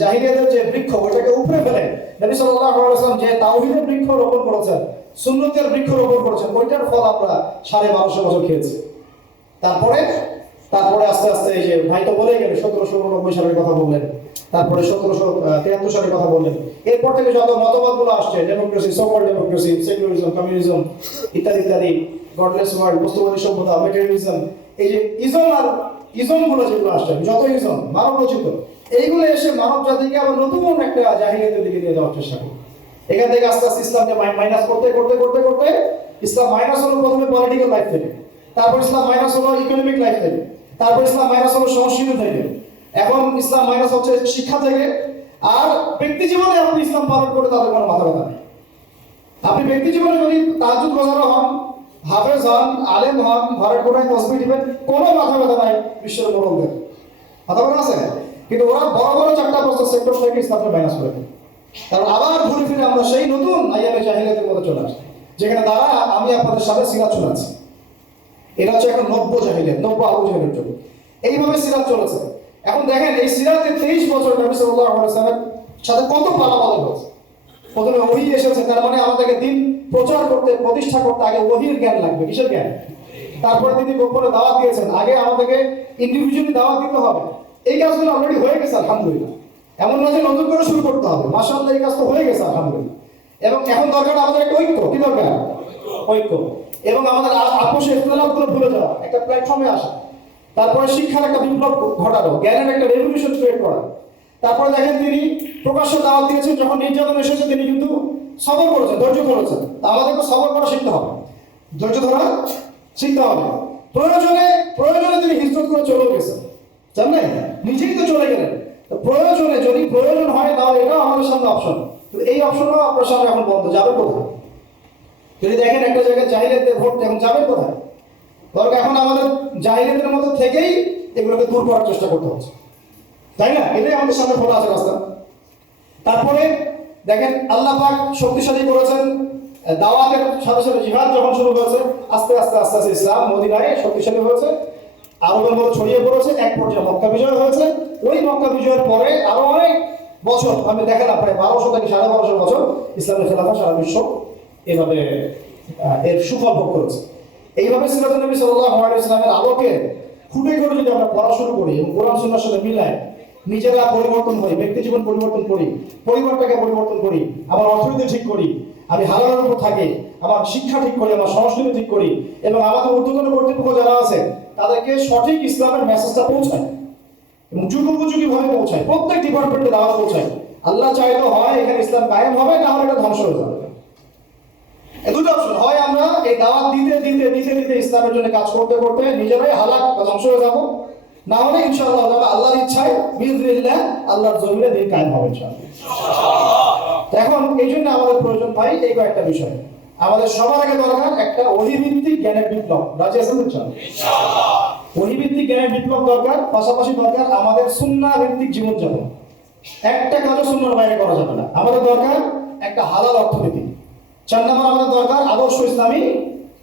জাহিলিয়াতের যে বৃক্ষ, ওইটাকে উপড়ে ফেলে নবী সাল্লাল্লাহু আলাইহি ওয়াসাল্লাম যে তাওহীদের বৃক্ষ রোপণ করেছেন, সুন্নতের বৃক্ষ রোপণ করেছেন, ওইটার ফল আমরা 1250 বছর খেয়েছি। তারপরে আস্তে আস্তে এই যে ভাই তো বলেই গেলেন 1789 সালের কথা বললেন, তারপরে 1773 সালের কথা বললেন। এরপর থেকে যত মতবাদগুলো আসছে, democracy, social democracy, secularism, communism ইত্যাদি, গডলেস ওয়ার্ল্ড, বস্তুবাদী সভ্যতা, মেটেরিয়ালিজম, এই যে ইজমগুলো যেগুলো আসছে, যত ইজম মানব রচিত, এইগুলো এসে মানব জাতিকে আবার নতুন একটা জাহিলিয়াতের দিকে নিয়ে যাওয়ার চেষ্টা করে। এখান থেকে আস্তে আস্তে ইসলামকে মাইনাস করতে ইসলাম মাইনাস হলো প্রথমে পলিটিক্যাল লাইফ থেকে, তারপর ইসলাম মাইনাস হলো ইকোনমিক লাইফ থেকে, তারপর ইসলাম মাইনাস হলো সংস্কৃতি থেকে, এখন ইসলাম মাইনাস হচ্ছে শিক্ষা থেকে। আর ব্যক্তি জীবনে আপনি ইসলাম পালন করে তাদের কোনো মাথা ব্যথা নেই। আপনি ব্যক্তি জীবনে যদি তাহাজ্জুদ রোজা হন, হাফেজ হন, আলেম হন, ঘরের কোনায় তসবিহ দিবেন, কোনো মাথা ব্যথা নাই বিশ্বের মোড়লদের, মাথা ব্যথা আছে। কিন্তু ওরা বড় বড় 4-5টা সেক্টর থেকে ইসলামকে মাইনাস করে দেয়। কারণ আবার ঘুরে ফিরে আমরা সেই নতুন আইয়ামে জাহিলিয়াতের মধ্যে চলে আসি, যেখানে দ্বারা আমি আপনাদের সাথে সিরাত শোনাচ্ছি। এটা হচ্ছে এখন নব্য জাহিলিয়াত, নব্য আবু জাহেলের যুগ। এইভাবে সিরাত চলেছে। এখন দেখেন এই সিরাতে 23 বছর নবী সাল্লাল্লাহু আলাইহি ওয়াসাল্লামের সাথে কত পালাপালি হয়েছে। প্রথমে ওহী এসেছে, তার মানে আমাদেরকে দিন প্রচার করতে, প্রতিষ্ঠা করতে আগে ওহীর জ্ঞান লাগবে। কিসের জ্ঞান? তারপরে তিনি গোপনে দাওয়াত দিয়েছেন, আগে আমাদেরকে ইন্ডিভিজুয়ালি দাওয়াত দিতে হবে। এই কাজগুলো অলরেডি হয়ে গেছে আলহামদুলিল্লাহ। এমন না যে নতুন করে শুরু করতে হবে, মাশাআল্লাহ এই কাজ তো হয়ে গেছে আলহামদুলিল্লাহ। এবং এখন দরকার আমাদের একটা ঐক্য। কি দরকার? ঐক্য। এবং আমাদের আপোষে ইখতিলাফগুলো ভুলে যাওয়া, একটা প্ল্যাটফর্মে আসা। তারপরে শিক্ষার একটা বিপ্লব ঘটানো, জ্ঞানের একটা রেভলিউশন ক্রিয়েট করা। তারপরে দেখেন তিনি প্রকাশ্য দাওয়াত দিয়েছেন, যখন নির্যাতন এসেছে তিনি কিন্তু সবর করেছেন, ধৈর্য ধরেছেন। তা আমাদেরকে সবর করা শিখতে হবে, ধৈর্য ধরা শিখতে হবে। প্রয়োজনে তিনি হিজরত করে চলেও গেছেন, জানেন, নিজেই তো চলে গেলেন। তো প্রয়োজনে, যদি প্রয়োজন হয় তাহলে এটাও আমাদের সামনে অপশন। কিন্তু এই অপশনও আপনার সামনে এখন বন্ধ। যাবে কোথায়? যদি দেখেন একটা জায়গায় জাহিলিয়াতের ভোট, এখন যাবে কোথায়? দরকার এখন আমাদের জাহিলিয়াতের মধ্যে থেকেই এগুলোকে দূর করার চেষ্টা করতে হচ্ছে, তাই না? এটাই আমাদের সামনে খোলা আছে রাস্তা। তারপরে দেখেন আল্লাহ পাক শক্তিশালী করেছেন দাওয়াতের সাথে সাথে। জিহাদ যখন শুরু হয়েছে, আস্তে আস্তে আস্তে আস্তে ইসলাম মদিনায় শক্তিশালী হয়েছে, আরবের মধ্যে ছড়িয়ে পড়েছে। এক পর্যায়ে মক্কা বিজয় হয়েছে। ওই মক্কা বিজয়ের পরে আরো অনেক বছর, আমি দেখালাম প্রায় 1200 থেকে 1250 বছর ইসলামের খেলাফত সারা বিশ্ব এভাবে এর সুফল ভোগ করেছে। এইভাবে সিরাতুন নবী সাল্লাল্লাহু আলাইহি ওয়াসাল্লামের আলোকে খুঁটে করে যদি আমরা পড়া শুরু করি এবং কোরআন সুন্নাহর সাথে মিলাই, নিজেরা পরিবর্তন করি, ব্যক্তি জীবন পরিবর্তন করি, পরিবারটাকে পরিবর্তন করি, আমার অর্থনীতি ঠিক করি, আমি হালালের উপর থাকি, আমার শিক্ষা ঠিক করি, আমার সংস্কৃতি ঠিক করি, এবং আমাদের ঊর্ধ্বতন কর্তৃপক্ষ যারা আছে তাদেরকে সঠিক ইসলামের মেসেজটা পৌঁছায় এবং যুগোপযোগী ভাবে পৌঁছায়, প্রত্যেক ডিপার্টমেন্টে দাওয়াত পৌঁছায়। আল্লাহ চাইলে হয় এখানে ইসলাম কায়েম হবে, না হলে এটা ধ্বংস হয়ে যাবে। এই দুটো অপশন, হয় আমরা এই দাওয়াত দিতে দিতে দিতে দিতে ইসলামের জন্য কাজ করতে করতে নিজেরাই হালাক বা ধ্বংস হয়ে যাবো, না হলে ইনশাআল্লাহ আল্লাহর ইচ্ছায় বিইজনিল্লাহ আল্লাহর জমিনে দিন কায়েম হবে ইনশাআল্লাহ। এখন এই জন্য আমাদের প্রয়োজন ভাই এই কয়েকটা বিষয়। আমাদের সবার আগে দরকার একটা ওহীভিত্তিক জ্ঞানের বিপ্লব। রাজি আছেন ইনশাআল্লাহ? ওহীভিত্তিক জ্ঞানের বিপ্লব দরকার, পাশাপাশি দরকার আমাদের সুন্নাহ ভিত্তিক জীবনযাপন। একটা কাজও সুন্নাহর বাইরে করা যাবে না। আমাদের দরকার একটা হালাল অর্থনীতি। 4 নম্বর আমাদের দরকার আদর্শ ইসলামী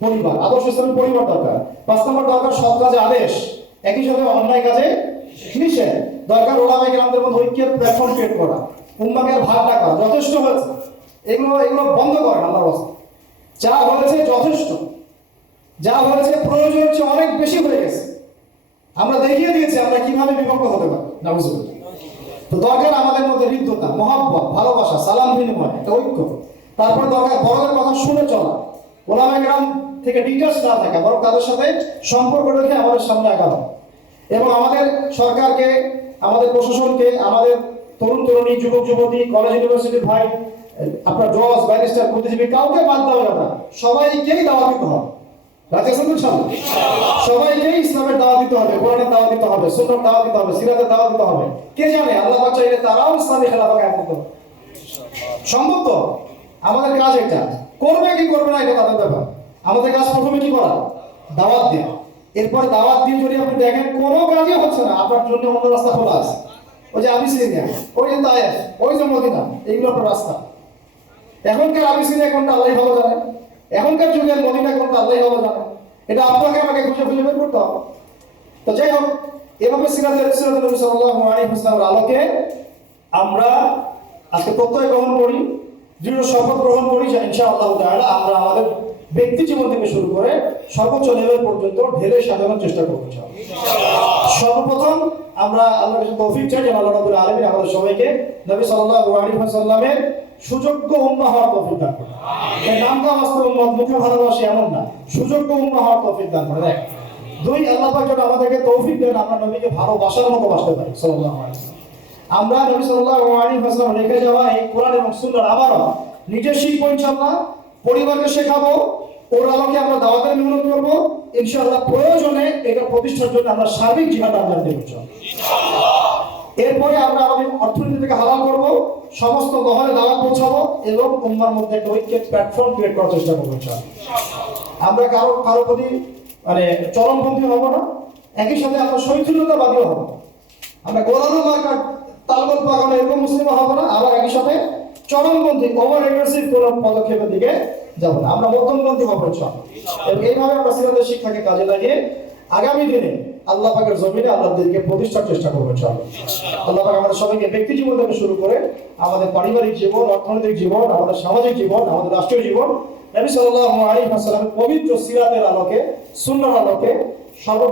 পরিবার, আদর্শ ইসলামী পরিবার দরকার। 5 নম্বর দরকার সৎ কাজে আদেশ, একই সাথে অন্যায় কাজে নিষেধ। দরকার ওলামায়ে কেরামদের মধ্যে ঐক্যের প্ল্যাটফর্ম ক্রিয়েট করা, উম্মাহকে আর ভাগ না করা। যথেষ্ট হয়েছে, এগুলো বন্ধ করেন আল্লাহর রাস্তা। যা হয়েছে যথেষ্ট, যা হয়েছে প্রয়োজনের চেয়ে অনেক বেশি হয়ে গেছে। আমরা দেখিয়ে দিয়েছি আমরা কিভাবে বিভক্ত হতে পারি। নাউজুবিল্লাহ। তো দরকার আমাদের মধ্যে হৃদ্যতা, মহব্বত, ভালোবাসা, সালাম বিনিময়, একটা ঐক্য। তারপর দরকার বড়দের কথা শুনে চলা, ওলামায়ে কেরাম থেকে ডিটেলস না থাকা, বরং তাদের সাথে সম্পর্ক রেখে আমাদের সামনে আগানো। এবং আমাদের সরকারকে, আমাদের প্রশাসনকে, আমাদের তরুণ তরুণী, যুবক যুবতী, কলেজ ইউনিভার্সিটির ভাই, আপনার জজ, ব্যারিস্টার, বুদ্ধিজীবী, কাউকে বাদ দেওয়া যাবে না। সবাইকেই দাওয়াত দিতে হবে। রাজি আছেন তো ইনশাআল্লাহ? সবাইকেই ইসলামের দাওয়াত দিতে হবে, কোরআনের দাওয়াত দিতে হবে, সুন্নাহর দাওয়াত দিতে হবে, সিরাতের দাওয়াত দিতে হবে। কে জানে আল্লাহ পাক চাইলে তারাও ইসলামী খেলাফত কায়েম করতে পারে। সম্ভব তো? আমাদের কাজ এটা। করবে কি করবে না এটা তাদের ব্যাপার। আমাদের কাজ প্রথমে কি করা? দাওয়াত দেওয়া। এরপর দাওয়াত দিয়ে যদি আপনি দেখেন কোনো কাজই হচ্ছে না, আপনার জন্য অন্য রাস্তা খোলা আছে। ওই যে আবিসিনিয়া, ওই যে তায়েফ, ওই যে মদিনা, এইগুলো আপনার রাস্তা। এখনকার আবিসিনিয়া কোনটা আল্লাহই ভালো জানে, এখনকার যুগের মদিনা কোনটা আল্লাহই ভালো জানে। এটা আপনাকে আমাকে খুঁজে খুঁজে বের করতে হবে। তো যাই হোক, এভাবে সিরাতুল নবী সাল্লাল্লাহু আলাইহি ওয়াসাল্লামের আলোকে আমরা আজকে প্রত্যয় গ্রহণ করি, দৃঢ় শপথ গ্রহণ করি যে ইনশাআল্লাহ তাআলা আমরা আমাদের ব্যক্তি জীবন থেকে শুরু করে সর্বোচ্চ লেভেল পর্যন্ত ঢেলে সাজানোর চেষ্টা করব ইনশাআল্লাহ। সর্বপ্রথম আমরা আল্লাহর কাছে তৌফিক চাই যেন আল্লাহ রাব্বুল আলামিন আমাদের সবাইকে নবী সাল্লাল্লাহু আলাইহি ওয়াসাল্লামের সুযোগ্য উম্মাহ হওয়ার তৌফিক দান করেন। এই নামটা বাস্তব উম্মত, মুখে ভালোবাসি এমন না, সুযোগ্য উম্মাহ হওয়ার তৌফিক দান করেন। এক, দুই, আল্লাহ পাক যেন আমাদেরকে তৌফিক দেন আমরা নবীকে ভালোবাসার মতো বাসতে পারি সাল্লাল্লাহু আলাইহি ওয়াসাল্লাম। আমরা নবী সাল্লাল্লাহু আলাইহি ওয়াসাল্লাম রেখে যাওয়া এই কোরআন এবং সুন্নাহর আবারও নিজে শিখবো ইনশাআল্লাহ, পরিবারকে শেখাবো, ওর আলোকে আমরা দাওয়াতের মেহনত করবো ইনশাআল্লাহ। প্রয়োজনে এটা প্রতিষ্ঠার জন্য আমরা সার্বিক জিহাদ আঞ্জাম দেব ইনশাআল্লাহ। এরপরে আমরা আমাদের অর্থনীতি থেকে হালাল করবো, সমস্ত মহলে দাওয়াত পৌঁছাবো এবং উম্মার মধ্যে একটা ঐক্যের প্ল্যাটফর্ম ক্রিয়েট করার চেষ্টা করবো ইনশাআল্লাহ। আমরা কারো প্রতি মানে চরমপন্থী হবো না, একই সাথে আমরা শৈথিল্যতাবাদীও হবো। আমরা গোলানো মার্কা তালগোল পাকানো এরকম মুসলিম হবো না, আবার একই সাথে চরমপন্থী ওভার এগ্রেসিভ কোনো পদক্ষেপের দিকে যাব না, আমরা মধ্যমপন্থী হবো ইনশাআল্লাহ। এবং এইভাবে আমরা সিরাতের শিক্ষাকে কাজে লাগিয়ে আগামী দিনে আল্লাহ পাকের জমিনে আল্লাহর দিনকে প্রতিষ্ঠার চেষ্টা করবো ইনশাআল্লাহ। আল্লাহ পাক আমাদের সবাইকে ব্যক্তি জীবন থেকে শুরু করে আমাদের পারিবারিক জীবন, অর্থনৈতিক জীবন, আমাদের সামাজিক জীবন, আমাদের রাষ্ট্রীয় জীবন নবী সাল্লাল্লাহু আলাইহি ওয়াসাল্লামের পবিত্র সিরাতের আলোকে, সুন্নাহর আলোকে সর্বোপরি